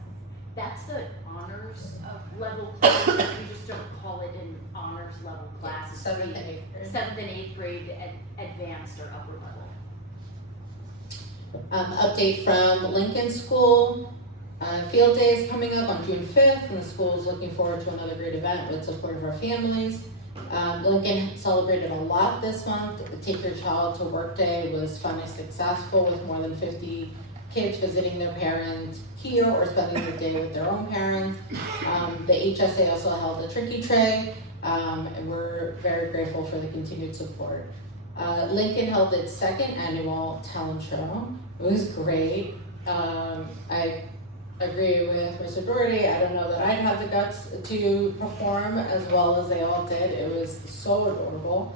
That's the honors level class, we just don't call it an honors level class. It's 7th and 8th grade. 7th and 8th grade advanced or upper level. Update from Lincoln School. Field Day is coming up on June 5th, and the school is looking forward to another great event with support of our families. Lincoln celebrated a lot this month. The Take Your Child to Work Day was fun and successful, with more than 50 kids visiting their parents here or spending the day with their own parents. The HSA also held a turkey tray, and we're very grateful for the continued support. Lincoln held its 2nd annual talent show. It was great. I agree with Mr. Doherty. I don't know that I'd have the guts to perform as well as they all did. It was so adorable.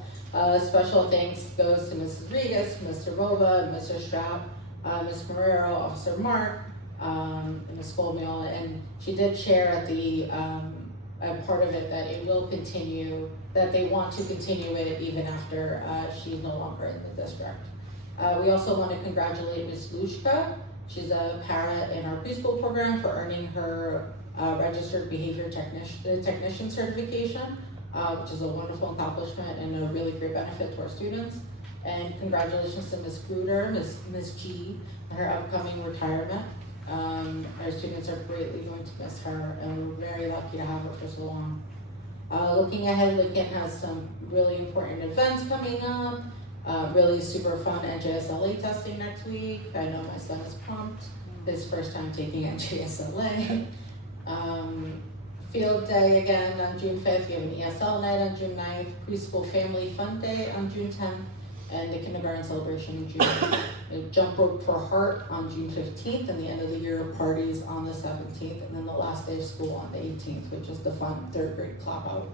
Special thanks goes to Mrs. Regas, Mr. Bova, Mr. Strapp, Ms. Guerrero, Officer Mark, and Ms. Goldmeal. And she did share at the part of it that it will continue, that they want to continue it even after she's no longer in the district. We also want to congratulate Ms. Lushka. She's a para in our preschool program for earning her registered behavior technician certification, which is a wonderful accomplishment and a really great benefit to our students. And congratulations to Ms. Gruder, Ms. G, on her upcoming retirement. Our students are greatly going to miss her, and we're very lucky to have her for so long. Looking ahead, Lincoln has some really important events coming up. Really super fun NJSLA testing next week. I know my son is pumped. His first time taking NJSLA. Field Day again on June 5th. We have an ESL night on June 9th. Preschool Family Fun Day on June 10th. And the kindergarten celebration in June. A jump rope for heart on June 15th, and the end of the year parties on the 17th, and then the last day of school on the 18th, which is the fun 3rd grade clap out.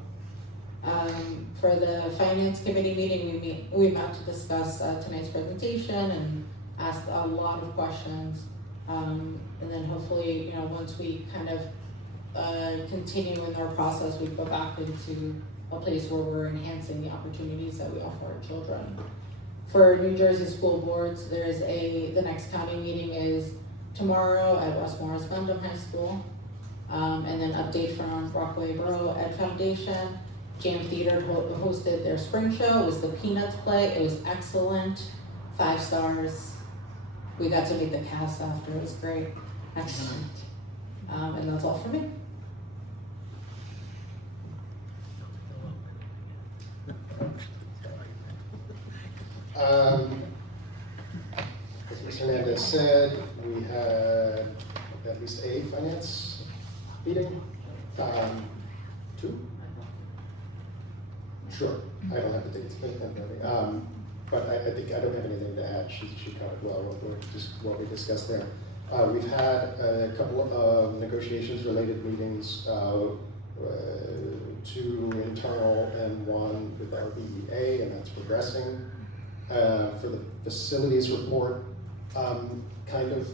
For the finance committee meeting, we met to discuss tonight's presentation and asked a lot of questions. And then hopefully, once we kind of continue in our process, we go back into a place where we're enhancing the opportunities that we offer our children. For New Jersey school boards, the next county meeting is tomorrow at West Morris Gundam High School. And then update from Rockaway Borough Ed Foundation. Jam Theater hosted their spring show. It was the Peanuts play. It was excellent. 5 stars. We got to meet the cast after. It was great. Excellent. And that's all for me. As Ms. Hernandez said, we had at least a finance meeting. 2? Sure, I don't have the dates, but I think I don't have anything to add. She covered well what we discussed there. We've had a couple of negotiations related meetings, 2 internal and 1 with our BEA, and that's progressing. For the facilities report, kind of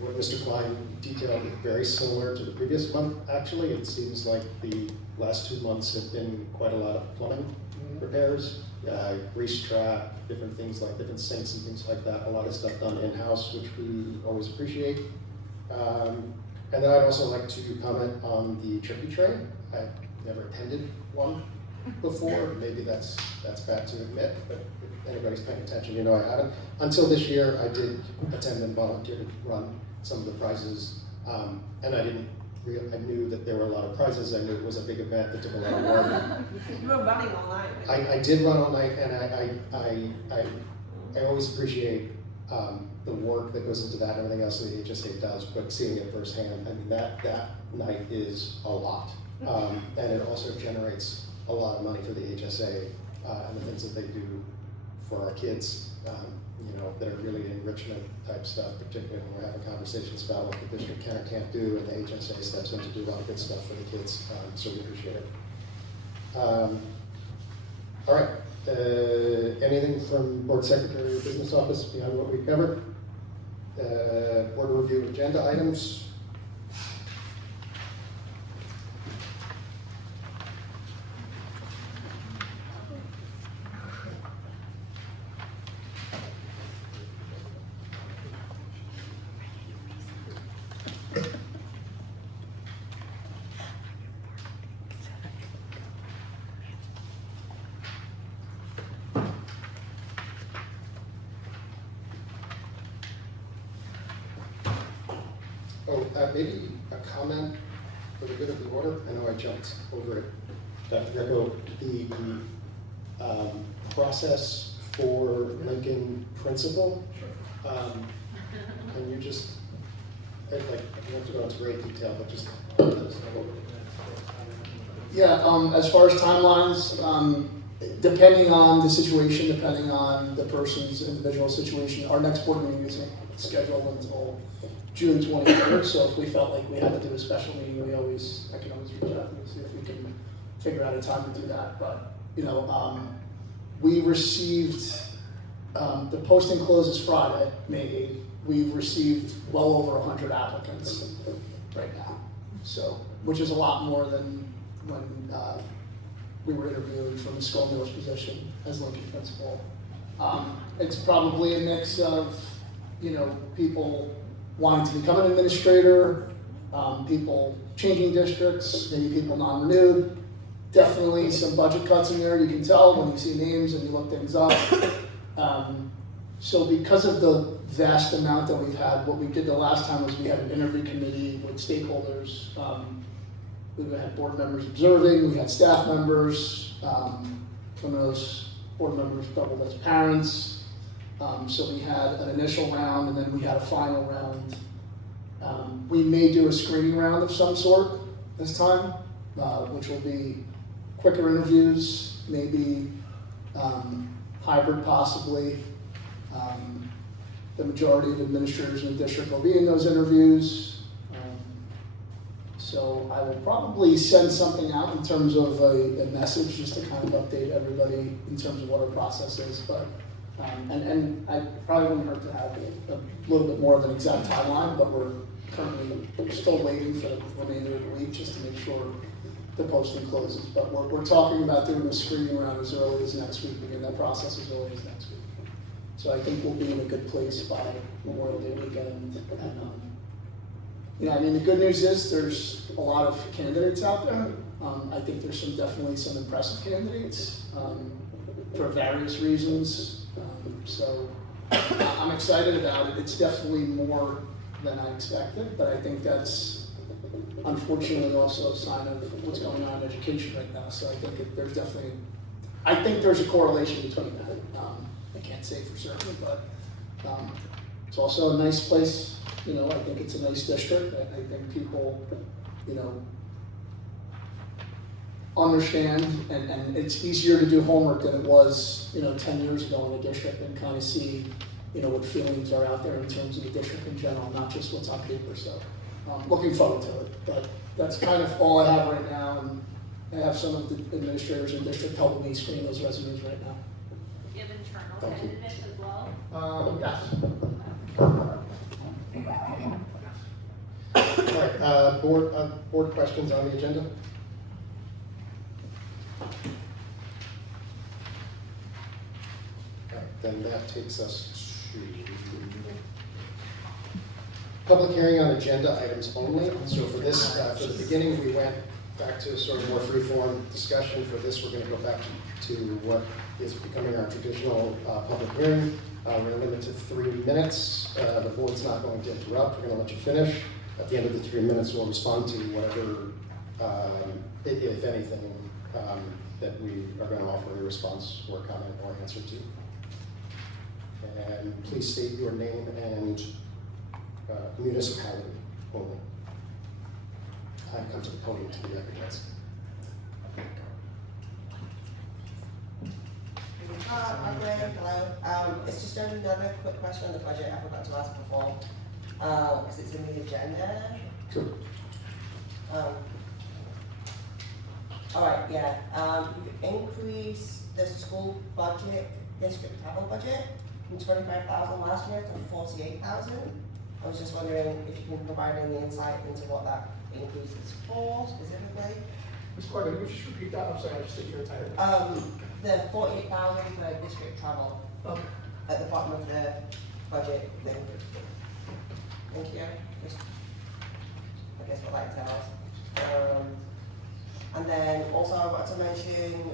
what Mr. Klein detailed, very similar to the previous month. Actually, it seems like the last 2 months have been quite a lot of plumbing repairs, grease trap, different things like different sinks and things like that. A lot of stuff done in-house, which we always appreciate. And then I'd also like to comment on the turkey tray. I've never attended one. before. Maybe that's bad to admit, but if anybody's paying attention, you know I haven't. Until this year, I did attend and volunteer to run some of the prizes, and I knew that there were a lot of prizes. I knew it was a big event that took a lot of work. You were running all night. right? I did run all night, and I always appreciate the work that goes into that and everything else that the HSA does, but seeing it firsthand, I mean, that night is a lot. And it also generates a lot of money for the HSA and the things that they do for our kids, you know, that are really enrichment type stuff, particularly when we're having conversations about what the district can or can't do, and the HSA steps in to do a lot of good stuff for the kids, so we appreciate it. All right, anything from board secretary or business office beyond what we've covered? Board review agenda items. Maybe a comment for the good of the order. I know I jumped over it. Dr. Greco, the process for Lincoln principal, can you just, like, you don't have to go into great detail, but just let us know. Yeah, as far as timelines, depending on the situation, depending on the person's individual situation, our next board meeting isn't scheduled until June 23rd, so if we felt like we had to do a special meeting, I can always reach out and see if we can figure out a time to do that. But, you know, we received, the posting closes Friday, May 8th. We've received well over 100 applicants right now, so, which is a lot more than when we were interviewing for the Skull Mills position as Lincoln principal. It's probably a mix of, you know, people wanting to become an administrator, people changing districts, maybe people non-renewed. Definitely some budget cuts in there, you can tell when you see names and you look things up. So because of the vast amount that we've had, what we did the last time was we had an interview committee with stakeholders. We had board members observing, we had staff members, some of those board members doubled as parents. So we had an initial round and then we had a final round. We may do a screening round of some sort this time, which will be quicker interviews, maybe hybrid possibly. The majority of administrators in the district will be in those interviews. So I will probably send something out in terms of a message just to kind of update everybody in terms of what our process is. But and I probably wouldn't hurt to have a little bit more of an exact timeline, but we're currently still waiting for the remainder of the week just to make sure the posting closes. But we're talking about doing a screening round as early as next week, begin that process as early as next week. So I think we'll be in a good place by Memorial Day weekend. And you know, I mean, the good news is there's a lot of candidates out there. I think there's definitely some impressive candidates for various reasons. So I'm excited about it. It's definitely more than I expected, but I think that's unfortunately also a sign of what's going on in education right now. So I think there's a correlation between that. I can't say for certain, but it's also a nice place. You know, I think it's a nice district. I think people, you know, understand, and it's easier to do homework than it was, you know, 10 years ago in a district and kind of see, you know, what feelings are out there in terms of the district in general, not just what's on paper. So looking forward to it, but that's kind of all I have right now, and I have some of the administrators in district helping me screen those resumes right now. Do you have internal candidates as well? Yes. All right, board questions on the agenda? Then that takes us to public hearing on agenda items only. So for this, for the beginning, we went back to sort of more free-form discussion. For this, we're going to go back to what is becoming our traditional public hearing. We're going to limit to 3 minutes. The board's not going to interrupt. We're going to let you finish. At the end of the 3 minutes, we'll respond to whatever, if anything, that we are going to offer a response or comment or answer to. And please state your name and municipality only. And come to the podium to be recognized. Hello. It's just another quick question on the budget I forgot to ask before, because it's in the agenda. Sure. All right, yeah. You've increased the school budget, district travel budget, from 25,000 last year to 48,000. I was just wondering if you can provide any insight into what that increase is for specifically. Ms. Carter, would you just repeat that? I'm sorry, I just didn't hear it title. The 48,000 for district travel. Okay. At the bottom of the budget thing. Thank you. Just, I guess what that tells. And then also I want to mention,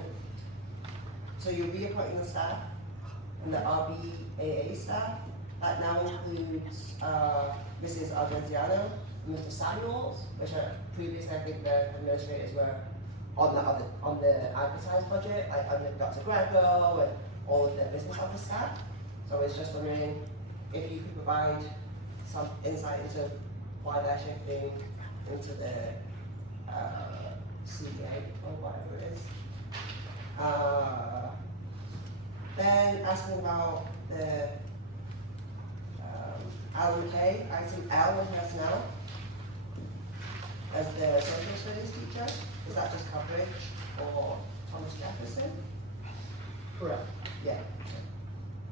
so you're reappointing the staff and the RBAA staff. That now includes Mrs. Argenziano and Mr. Samuels, which are previously I think the administrators were on the advertised budget, like under Dr. Greco and all of the business office staff. So I was just wondering if you could provide some insight into why they're shifting into the CA or whatever it is. Then asking about the Alan item L in personnel as the social studies teacher. Is that just coverage for Thomas Jefferson? Correct. Yeah.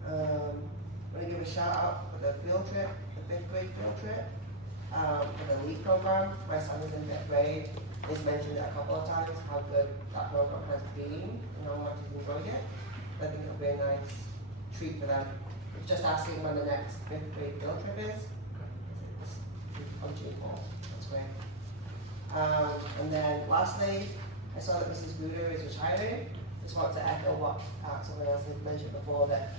I'm gonna give a shout out for the field trip, the 5th grade field trip, for the LEAD program. My son is in 5th grade. He's mentioned it a couple of times how good that program has been and how much he's enjoyed it. I think it'll be a nice treat for them. Just asking when the next 5th grade field trip is. It's on June 4th. That's great. And then lastly, I saw that Mrs. Buder is retiring. Just want to echo what someone else had mentioned before, that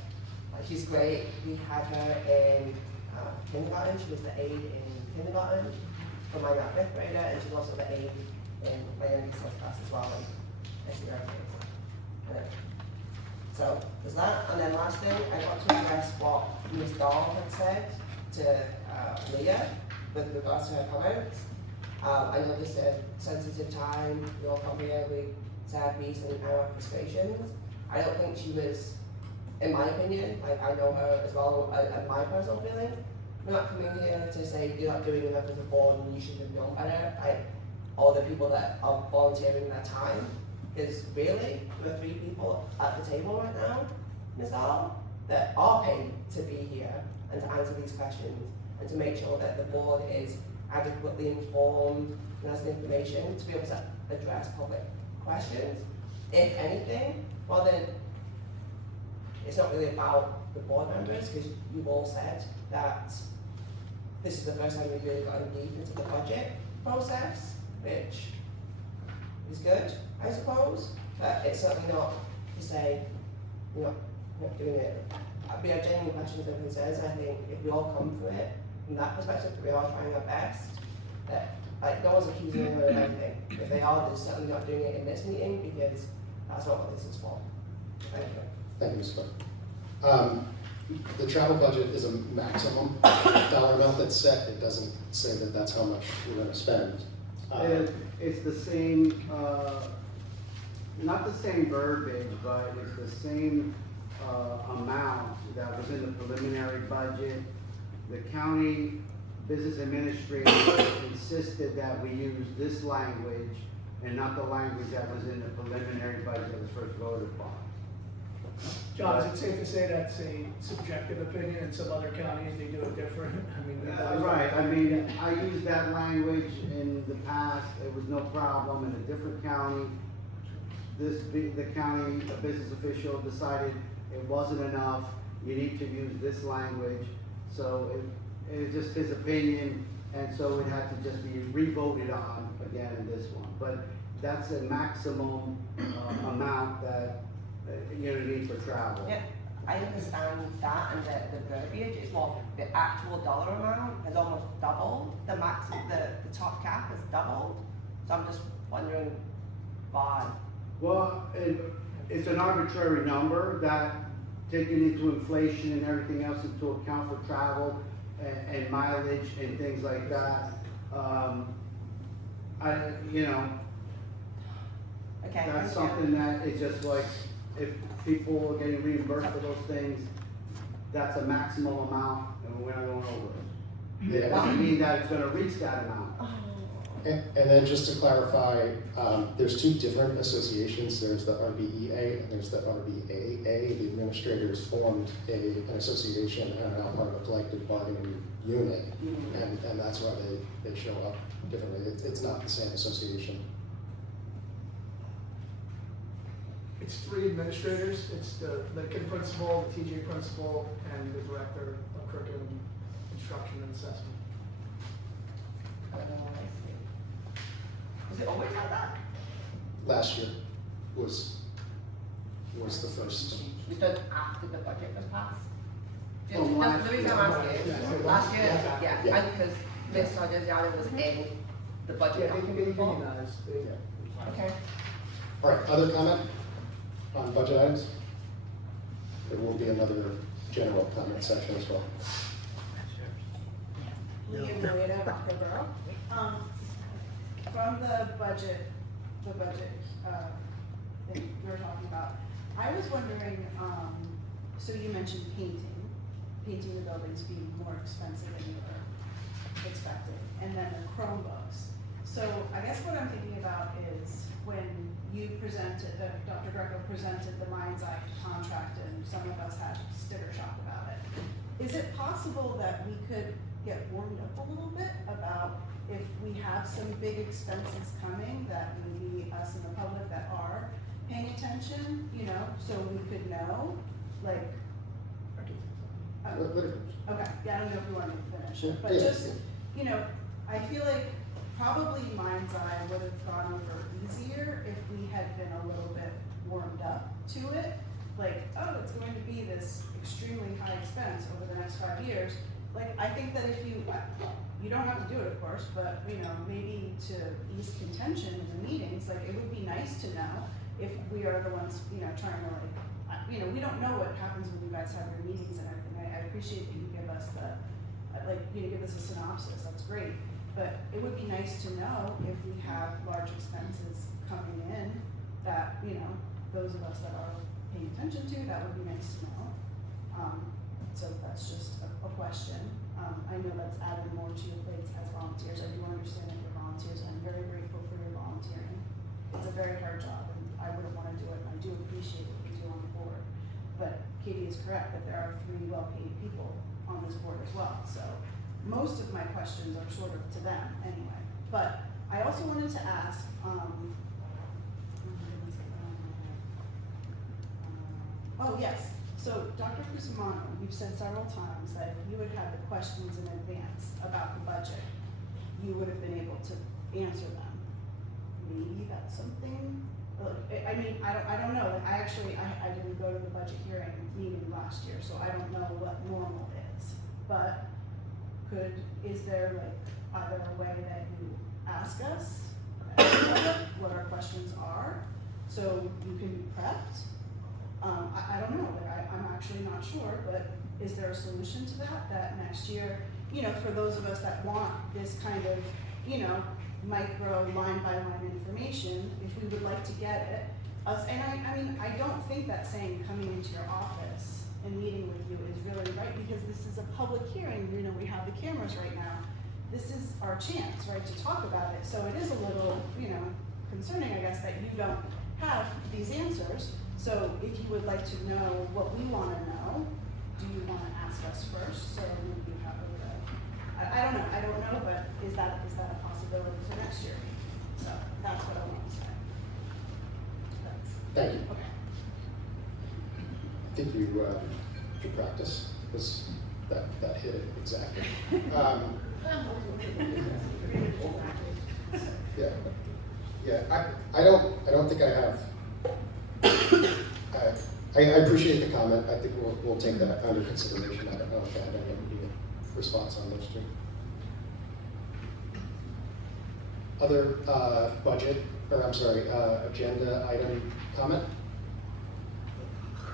she's great. We had her in kindergarten. She was the aide in kindergarten for my 5th grader, and she's also the aide in my youngest class as well. And I see her face. So there's that. And then last thing, I want to address what Ms. Dahl had said to Leah with regards to her comments. I know this is a sensitive time. We all come here, we say our piece and our frustrations. I don't think she was, in my opinion, like I know her as well, and my personal feeling. We're not coming here to say you're not doing enough as a board and you should have known better. All the people that are volunteering their time, because really, there are 3 people at the table right now, Ms. Dahl, that are paid to be here and to answer these questions and to make sure that the board is adequately informed and has the information to be able to address public questions. If anything, well then, it's not really about the board members, because you've all said that this is the first time we've really gotten deep into the budget process, which is good, I suppose, but it's certainly not to say we're not doing it. We have genuine questions and concerns, and I think if we all come from it from that perspective, we are trying our best, that no one's accusing her of anything. If they are, they're certainly not doing it in this meeting, because that's not what this is for. Thank you. Thank you, Ms. Clark. The travel budget is a maximum dollar amount that's set. It doesn't say that that's how much we're going to spend. It's the same, not the same verbiage, but it's the same amount that was in the preliminary budget. The county business administrator insisted that we use this language and not the language that was in the preliminary budget that was first voted upon. John, is it safe to say that's a subjective opinion, in some other counties they do it different? I mean, Right, I mean, I used that language in the past, it was no problem in a different county. The county, a business official decided it wasn't enough, you need to use this language. So it was just his opinion, and so it had to just be re-voted on again in this one. But that's a maximum, amount that, you're gonna need for travel. Yeah, I understand that and the verbiage, it's more, the actual dollar amount has almost doubled, the top cap has doubled, so I'm just wondering why. Well, it's an arbitrary number that, taking into inflation and everything else into account for travel and mileage and things like that, Okay. that's something that is just like, if people are getting reimbursed for those things, that's a maximum amount, and we're not going over it. It doesn't mean that it's gonna reach that amount. And then just to clarify, there's two different associations. There's the RBEA and there's the RBAA. The administrators formed an association and are now part of a collective bargaining unit. And that's why they show up differently. It's not the same association. It's 3 administrators. It's the Lincoln principal, the TJ principal, and the director of curriculum, instruction, and assessment. Is it always like that? Last year was the first. Because after the budget was passed? Oh, Just last the reason I'm asking, last year, yeah, Yeah. and because Ms. Sargentani was in the budget. Yeah, they can get approval. unionized. Okay. All right, other comment on budget items? There will be another general comment section as well. Leah Marietta, Rockaway Borough. From the budget, that we were talking about, I was wondering, so you mentioned painting the buildings being more expensive than you were expected, and then the Chromebooks. So I guess what I'm thinking about is when you presented, Dr. Greco presented the Mind's Eye contract, and some of us had sticker shock about it. Is it possible that we could get warmed up a little bit about if we have some big expenses coming that maybe us and the public that are paying attention, so we could know, like, okay, yeah, I don't know if we want to finish it, but Yeah. just, I feel like probably Mind's Eye would have gone over easier if we had been a little bit warmed up to it. Like, oh, it's going to be this extremely high expense over the next 5 years. Like, I think that if you don't have to do it, of course, but, maybe to ease contention in the meetings, like, it would be nice to know if we are the ones, trying to, like, we don't know what happens when you guys have your meetings and everything. I appreciate that you give us give us a synopsis, that's great. But it would be nice to know if we have large expenses coming in that, those of us that are paying attention to, that would be nice to know. So that's just a question. I know that's added more to your plates as volunteers. I do understand that you're volunteers. I'm very grateful for your volunteering. It's a very hard job, and I wouldn't want to do it, and I do appreciate what you do on the board. But Katie is correct that there are 3 well-paid people on this board as well. So most of my questions are sort of to them anyway. But I also wanted to ask, oh yes, so Dr. Cusumano, you've said several times that if you had had the questions in advance about the budget, you would have been able to answer them. Maybe that's something, I don't know, like I didn't go to the budget hearing meeting last year, so I don't know what normal is. But is there like either a way that you ask us what our questions are, so you can be prepped? I don't know, I'm actually not sure, but is there a solution to that next year, for those of us that want this kind of, micro line-by-line information, if we would like to get it, I don't think that saying coming into your office and meeting with you is really right, because this is a public hearing, we have the cameras right now. This is our chance, right, to talk about it, so it is a little, concerning, I guess, that you don't have these answers. So if you would like to know what we want to know, do you want to ask us first? So maybe you have I don't know, but is that a possibility for next year? So that's what I want to say. Thank you. Okay. I think you should practice, because that hit it exactly. Yeah. Yeah, I don't think I have, I appreciate the comment. I think we'll take that under consideration. I don't know if I have any immediate response on those two. Other budget, or I'm sorry, agenda item comment?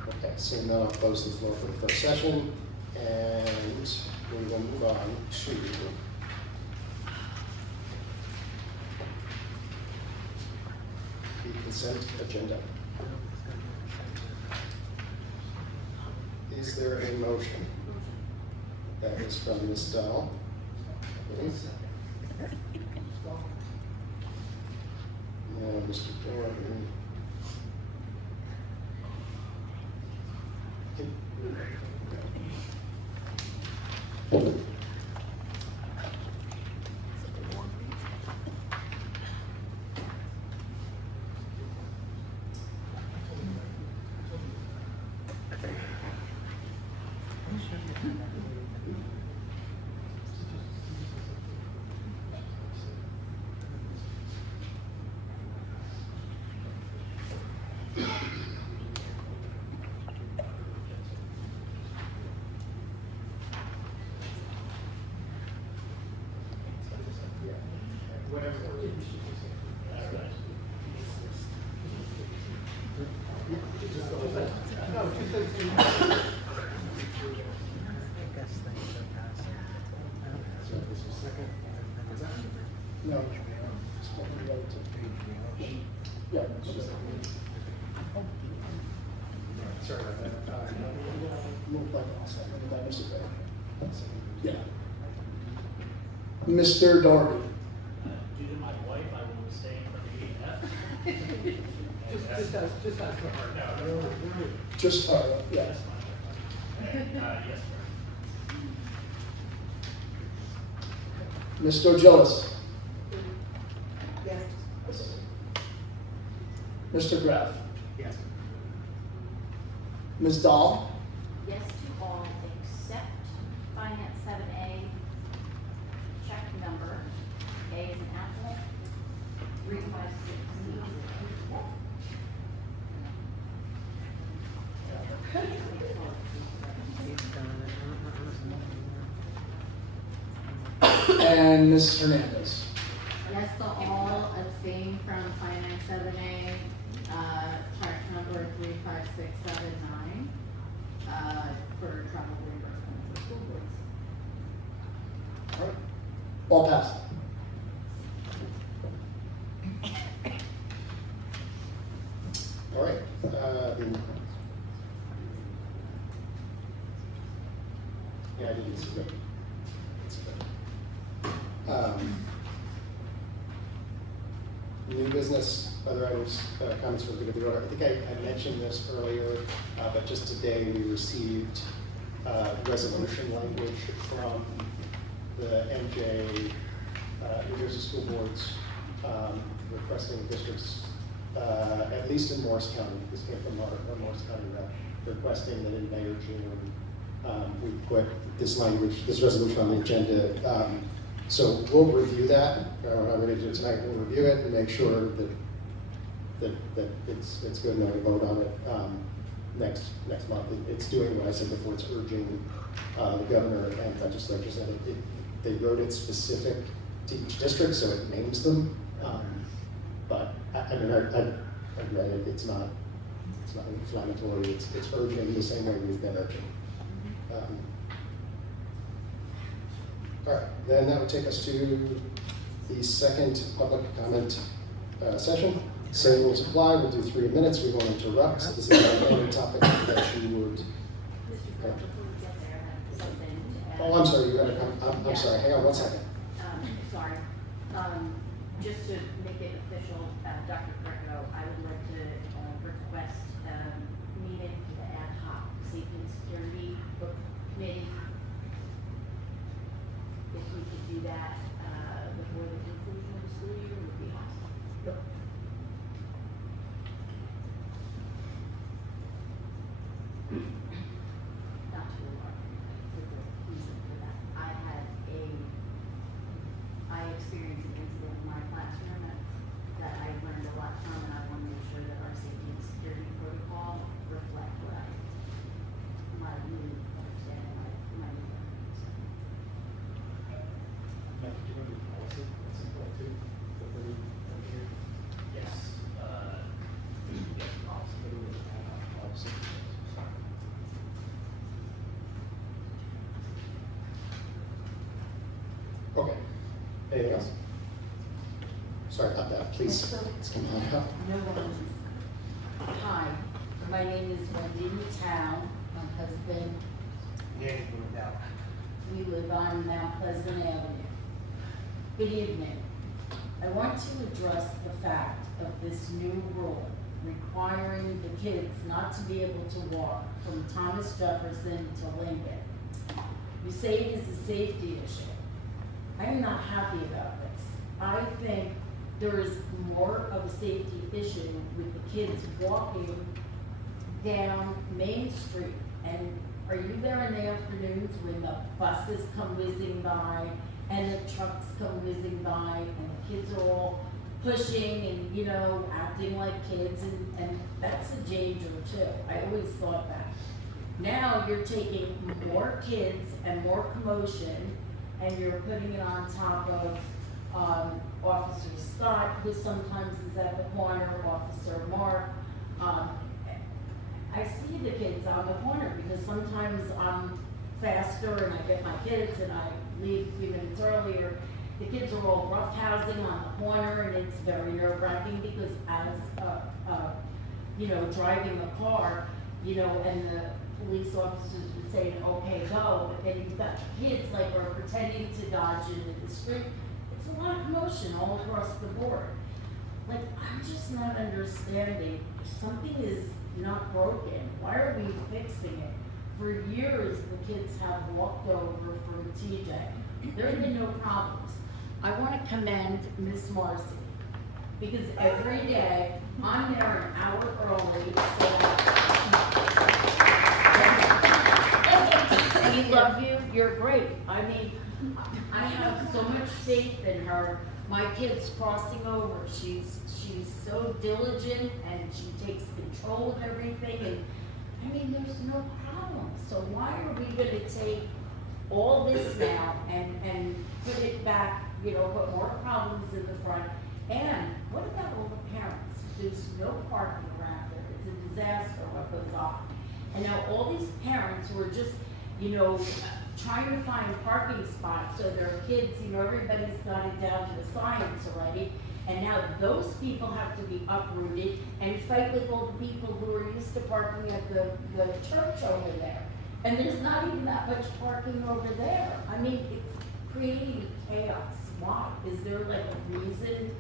Okay, seeing none, I'll close the floor for the first session, and we will move on to the consent agenda. Is there a motion? That is from Ms. Dahl. Please. And Mr. Dorgan. No. Yeah. Sorry about that. Moved by Mr. Gray. Yeah. Mr. Darby. Due to my wife, I will abstain from the EF. Just ask for her. No. Just, yeah. Yes, my wife. Yes, sir. Mr. Gillis. Yes. Mr. Graff. Yes. Ms. Dahl. Yes to all except finance 7A, check number, A is an apple, 356. And Ms. Hernandez. Yes to all, abstain from finance 7A, check number 35679, for travel reimbursement for school boards. All right. All passed. All right. Yeah, I didn't see that. New business, other items, comments for the good of the order. I think I mentioned this earlier, but just today we received resolution language from the NJ, New Jersey School Boards, requesting districts, at least in Morris County, this came from our Morris County rep, requesting that in May or June, we put this language, this resolution on the agenda. So we'll review that. We're not ready to do it tonight. We'll review it and make sure that it's good and then we vote on it next month. It's doing what I said before. It's urging the governor and legislatures that they wrote it specific to each district, so it names them. But I mean, I've read it. It's not inflammatory. It's urging the same way we've been urging. All right, then that would take us to the second public comment session. Same rules apply. We'll do 3 minutes. We won't interrupt. So this is not any topic that you would. Mr. Grove, before we get there, I have something to add. Oh, I'm sorry. You got to come. I'm sorry. Hang on 1 second. Sorry. Just to make it official, Dr. Greco, I would like to request meeting for the ad hoc safety and security book committee. If we could do that before the conclusion of the school year, would be awesome. Yep. Not too long, for the reason for that. I experienced an incident in my classroom that I Okay. Anything else? Sorry about that, please, let's come on up. No worries. Hi, my name is Wendy Town, my husband, Yeah, you moved out. we live on Mount Pleasant Avenue. Good evening. I want to address the fact of this new rule requiring the kids not to be able to walk from Thomas Jefferson to Lincoln. You say it is a safety issue. I am not happy about this. I think there is more of a safety issue with the kids walking down Main Street. And are you there in the afternoons when the buses come whizzing by and the trucks come whizzing by and the kids are all pushing and, you know, acting like kids, and that's a danger too. I always thought that. Now you're taking more kids and more commotion and you're putting it on top of Officer Scott, who sometimes is at the corner, Officer Mark. I see the kids on the corner because sometimes I'm faster and I get my kids and I leave a few minutes earlier. The kids are all roughhousing on the corner and it's very nerve-wracking because as, you know, driving a car, you know, and the police officers would say, okay, go, but then you've got kids like are pretending to dodge into the street. It's a lot of commotion all across the board. Like, I'm just not understanding, if something is not broken, why are we fixing it? For years, the kids have walked over from TJ. There have been no problems. I want to commend Miss Marcy, because every day, I'm there an hour early, so we love you, you're great. I mean, I have so much faith in her. My kid's crossing over, she's so diligent and she takes control of everything, and I mean, there's no problem. So why are we gonna take all this now and put it back, you know, put more problems in the front? And what about all the parents? There's no parking around there, it's a disaster what goes on. And now all these parents who are just, you know, trying to find parking spots so their kids, you know, everybody's got it down to the science already. And now those people have to be uprooted and fight with all the people who are used to parking at the church over there. And there's not even that much parking over there. I mean, it's creating chaos. Why? Is there like a reason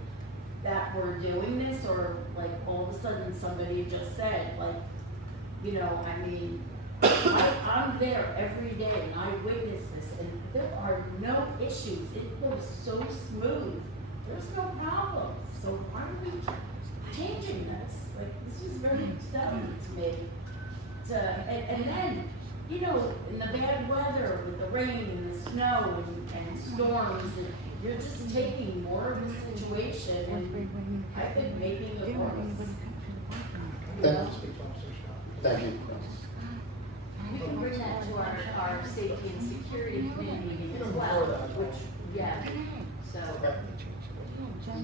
that we're doing this, or like all of a sudden somebody just said, like, you know, I mean, I'm there every day and I witness this and there are no issues. It goes so smooth. There's no problems. So why are we changing this? Like, this is very upsetting to me. And then, you know, in the bad weather with the rain and the snow and storms, and you're just taking more of the situation and I think making it worse. Thank you. We can bring that to our safety and security committee meeting as well, which, yeah, so.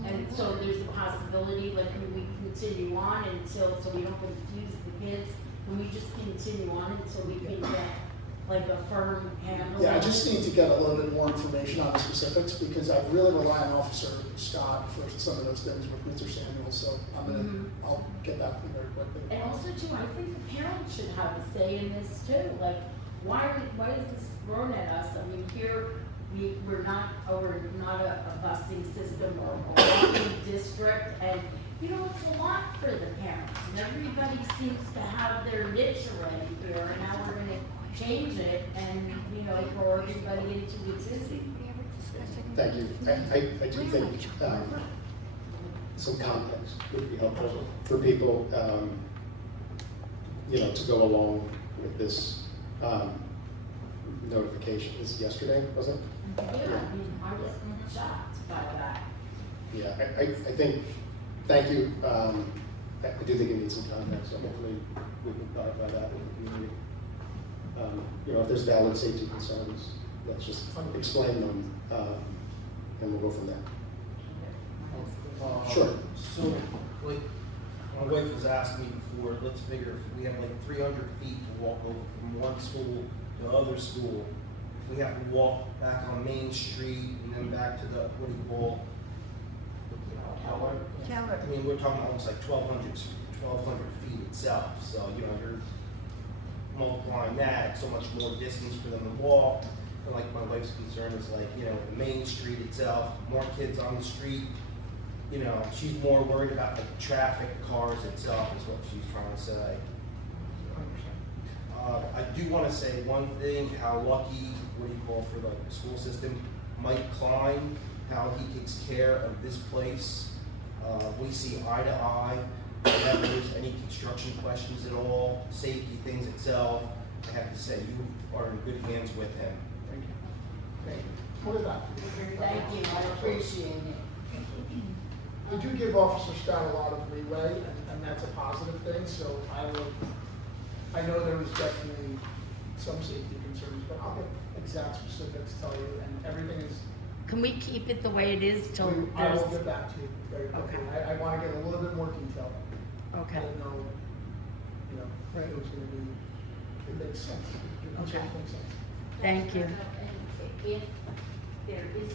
And so there's a possibility, like, can we continue on until, so we don't confuse the kids? Can we just continue on until we can get like a firm handle? Yeah, I on just it? need to get a little bit more information on the specifics, because I really rely on Officer Scott for some of those things with Mr. Samuel, so I'll get back to you very quickly. And also too, I think the parents should have a say in this too, like, why is this thrown at us? I mean, here, we're not a busing system or a walking district, and you know, it's a lot for the parents, and everybody seems to have their niche already here, and now we're gonna change it and, you know, throw everybody into a tizzy. Thank you. I do think some context would be helpful for people, you know, to go along with this notification. This is yesterday, was it? Yeah, I mean, I was shocked by that. Yeah, I think, thank you. I do think it needs some context, so hopefully we can clarify that in the community. You know, if there's valid safety concerns, let's just explain them, and we'll go from there. Sure. So, like, my wife was asking me before, let's figure if we have like 300 feet to walk over from one school to other school, if we have to walk back on Main Street and then back to the, what do you call? Keller. I mean, we're talking almost like 1,200 feet itself, so, you know, you're multiplying that, so much more distance for them to walk. And like my wife's concern is like, you know, the Main Street itself, more kids on the street, you know, she's more worried about the traffic, cars itself is what she's trying to say. I do want to say one thing, how lucky, what do you call for like the school system, Mike Klein, how he takes care of this place. We see eye to eye, whenever there's any construction questions at all, safety things itself, I have to say, you are in good hands with him. Thank you. Thank you. What is that? Thank you, I appreciate it. We do give Officer Scott a lot of leeway, and that's a positive thing, so I know there was definitely some safety concerns, but I'll get exact specifics, tell you, and everything is. Can we keep it the way it is till I will there's, get back to you very quickly. Okay. I wanna get a little bit more detail. okay, I didn't know, you know, it was gonna be, it makes sense. I'm sure it makes sense. thank you. And if there is,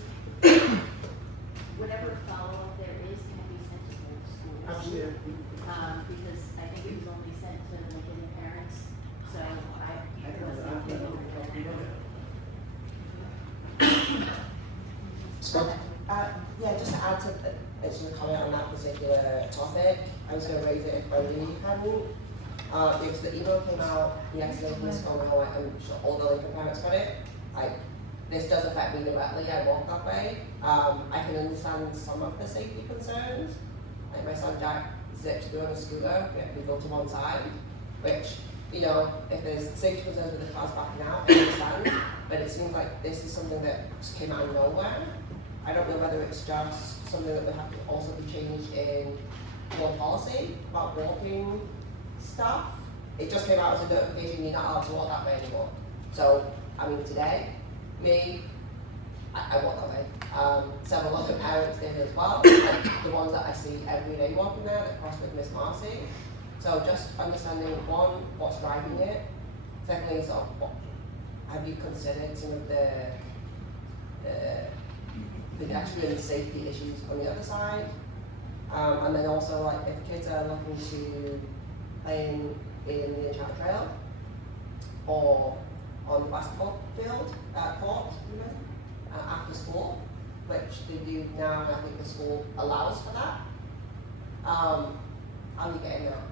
whatever follow-up there is, can it be sent to both schools? Absolutely. Because I think it was only sent to the McKinnon parents, so I wasn't able to. Scott? Yeah, just to add to it's a comment on that particular topic, I was going to raise it if only you hadn't. Because the email came out yesterday from Cusumano, and I'm sure all the Lincoln parents got it. This does affect me directly, I walk that way. I can understand some of the safety concerns. Like my son Jack zips through on a scooter, we go to one side, which, you know, if there's safety concerns with the cars backing out, I understand. But it seems like this is something that just came out of nowhere. I don't know whether it's just something that would have to also be changed in your policy about walking stuff. It just came out as a notification, you're not allowed to walk that way anymore. So, I mean, today, I walk that way. Several other parents did as well, like the ones that I see every day walking there that cross with Miss Marcy. So just understanding, one, what's driving it. Secondly, sort of, what have you considered some of the pedestrian safety issues on the other side? And then also, like, if kids are looking to playing in the Enchanted Trail or on the basketball field, court, even, after school, which they do now, and I think the school allows for that. How do you get in there?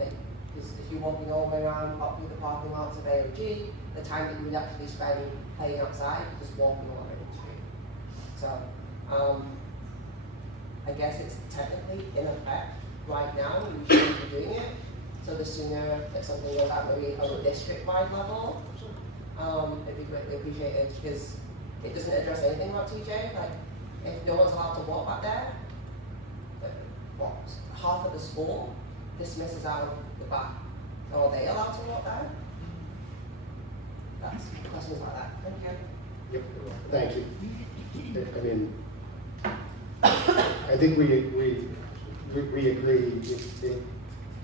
Like, because if you're walking all the way around up through the parking lots of AOG, the time that you would actually spend playing outside, just walking along the street. So, I guess it's technically in effect right now, we shouldn't be doing it. So the sooner that something goes out, maybe on a district-wide level, it'd be greatly appreciated, because it doesn't address anything about TJ. Like, if no one's allowed to walk back there, what, half of the school dismisses out of the back. So are they allowed to walk there? That's questions like that. Thank you. Yep, thank you. I mean, I think we agree it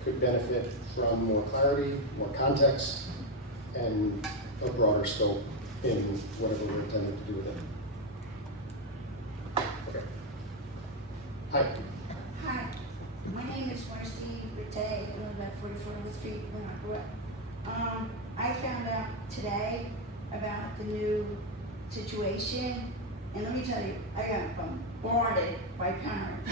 could benefit from more clarity, more context, and a broader scope in whatever we're intending to do with it. Okay. Hi. Hi, my name is Marcy Bate. I live at 44 Hill Street in Rockaway. I found out today about the new situation, and let me tell you, I got bombarded by parents.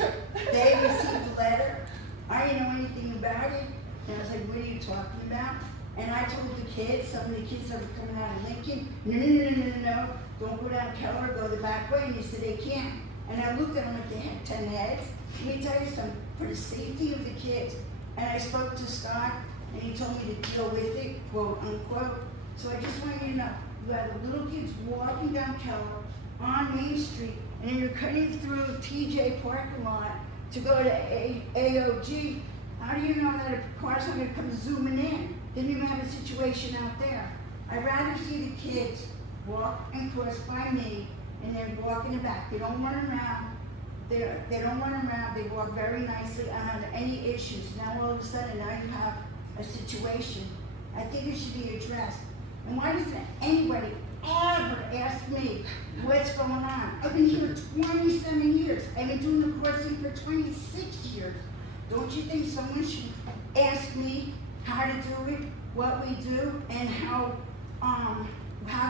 They received a letter. I didn't know anything about it, and I was like, what are you talking about? And I told the kids, some of the kids that were coming out of Lincoln, no, don't go down Keller, go the back way, and they said they can't. And I looked at them like they had 10 heads. Let me tell you something, for the safety of the kids, and I spoke to Scott, and he told me to deal with it, quote unquote. So I just want you to know, you have the little kids walking down Keller on Main Street, and you're cutting through TJ parking lot to go to AOG. How do you know that a car's not gonna come zooming in? Then you're gonna have a situation out there. I'd rather see the kids walk and cross by me, and they're walking the back. They don't run around. They don't run around. They walk very nicely. I don't have any issues. Now all of a sudden, now you have a situation. I think it should be addressed. And why doesn't anybody ever ask me what's going on. I've been here 27 years. I've been doing the coursing for 26 years. Don't you think someone should ask me how to do it, what we do, and how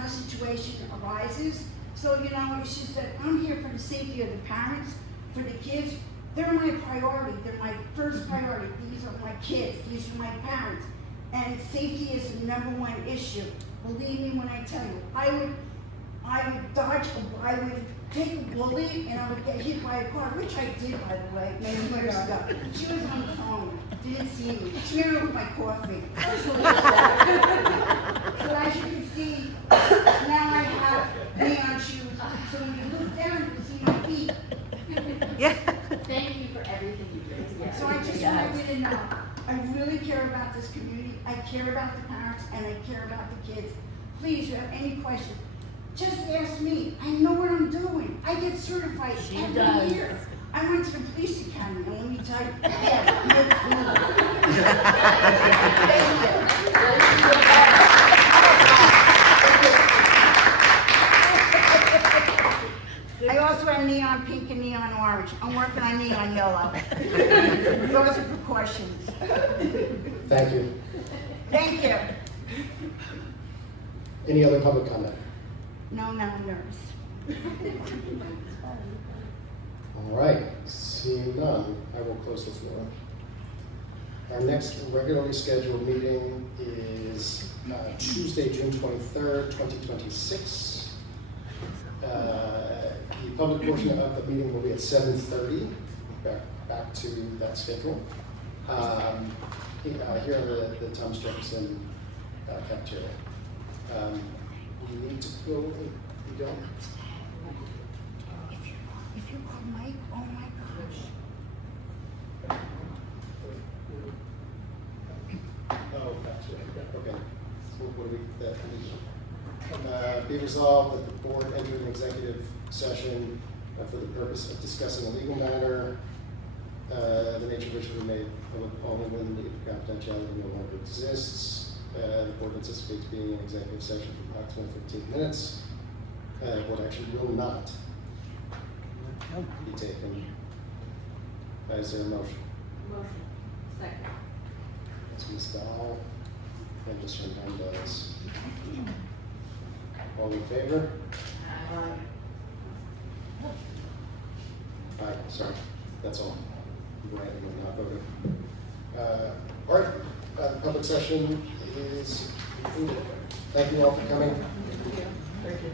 the situation arises? So, you know, it's just that I'm here for the safety of the parents, for the kids. They're my priority. They're my first priority. These are my kids. These are my parents. And safety is the #1 issue. Believe me when I tell you, I would take a bullet and I would get hit by a car, which I did, by the way, many years ago. She was on the phone, didn't see me. She ran over my coffee. I was really sad. So as you can see, now I have neon shoes, so when you look down, you can see my feet. Yeah. Thank you for everything you do. So I just want you to know, I really care about this community, I care about the parents, and I care about the kids. Please, if you have any questions, just ask me. I know what I'm doing. I get certified every year. I went to the police academy, and let me tell you, I also have neon pink and neon orange. I'm working on neon yellow. Those are precautions. Thank you. Thank you. Any other public comment? No, no, nurse. All right, seeing none, I will close the floor. Our next regularly scheduled meeting is Tuesday, June 23rd, 2026. The public portion of the meeting will be at 7:30, back to that schedule. Here in the Thomas Jefferson cafeteria. We need to go, we don't. If you call Mike, oh my gosh. Oh, gotcha. Okay. What do we, be resolved that the board enter an executive session for the purpose of discussing a legal matter, the nature of which will be made public only when the confidentiality no longer exists. The board anticipates being in executive session for approximately 15 minutes. The board action will not be taken. Is there a motion? Motion. Second. That's Ms. Dahl and Mr. Hernandez. All in favor? Aye, sorry, that's all. Go ahead and not voted. All right, the public session is concluded. Thank you all for coming. Thank you.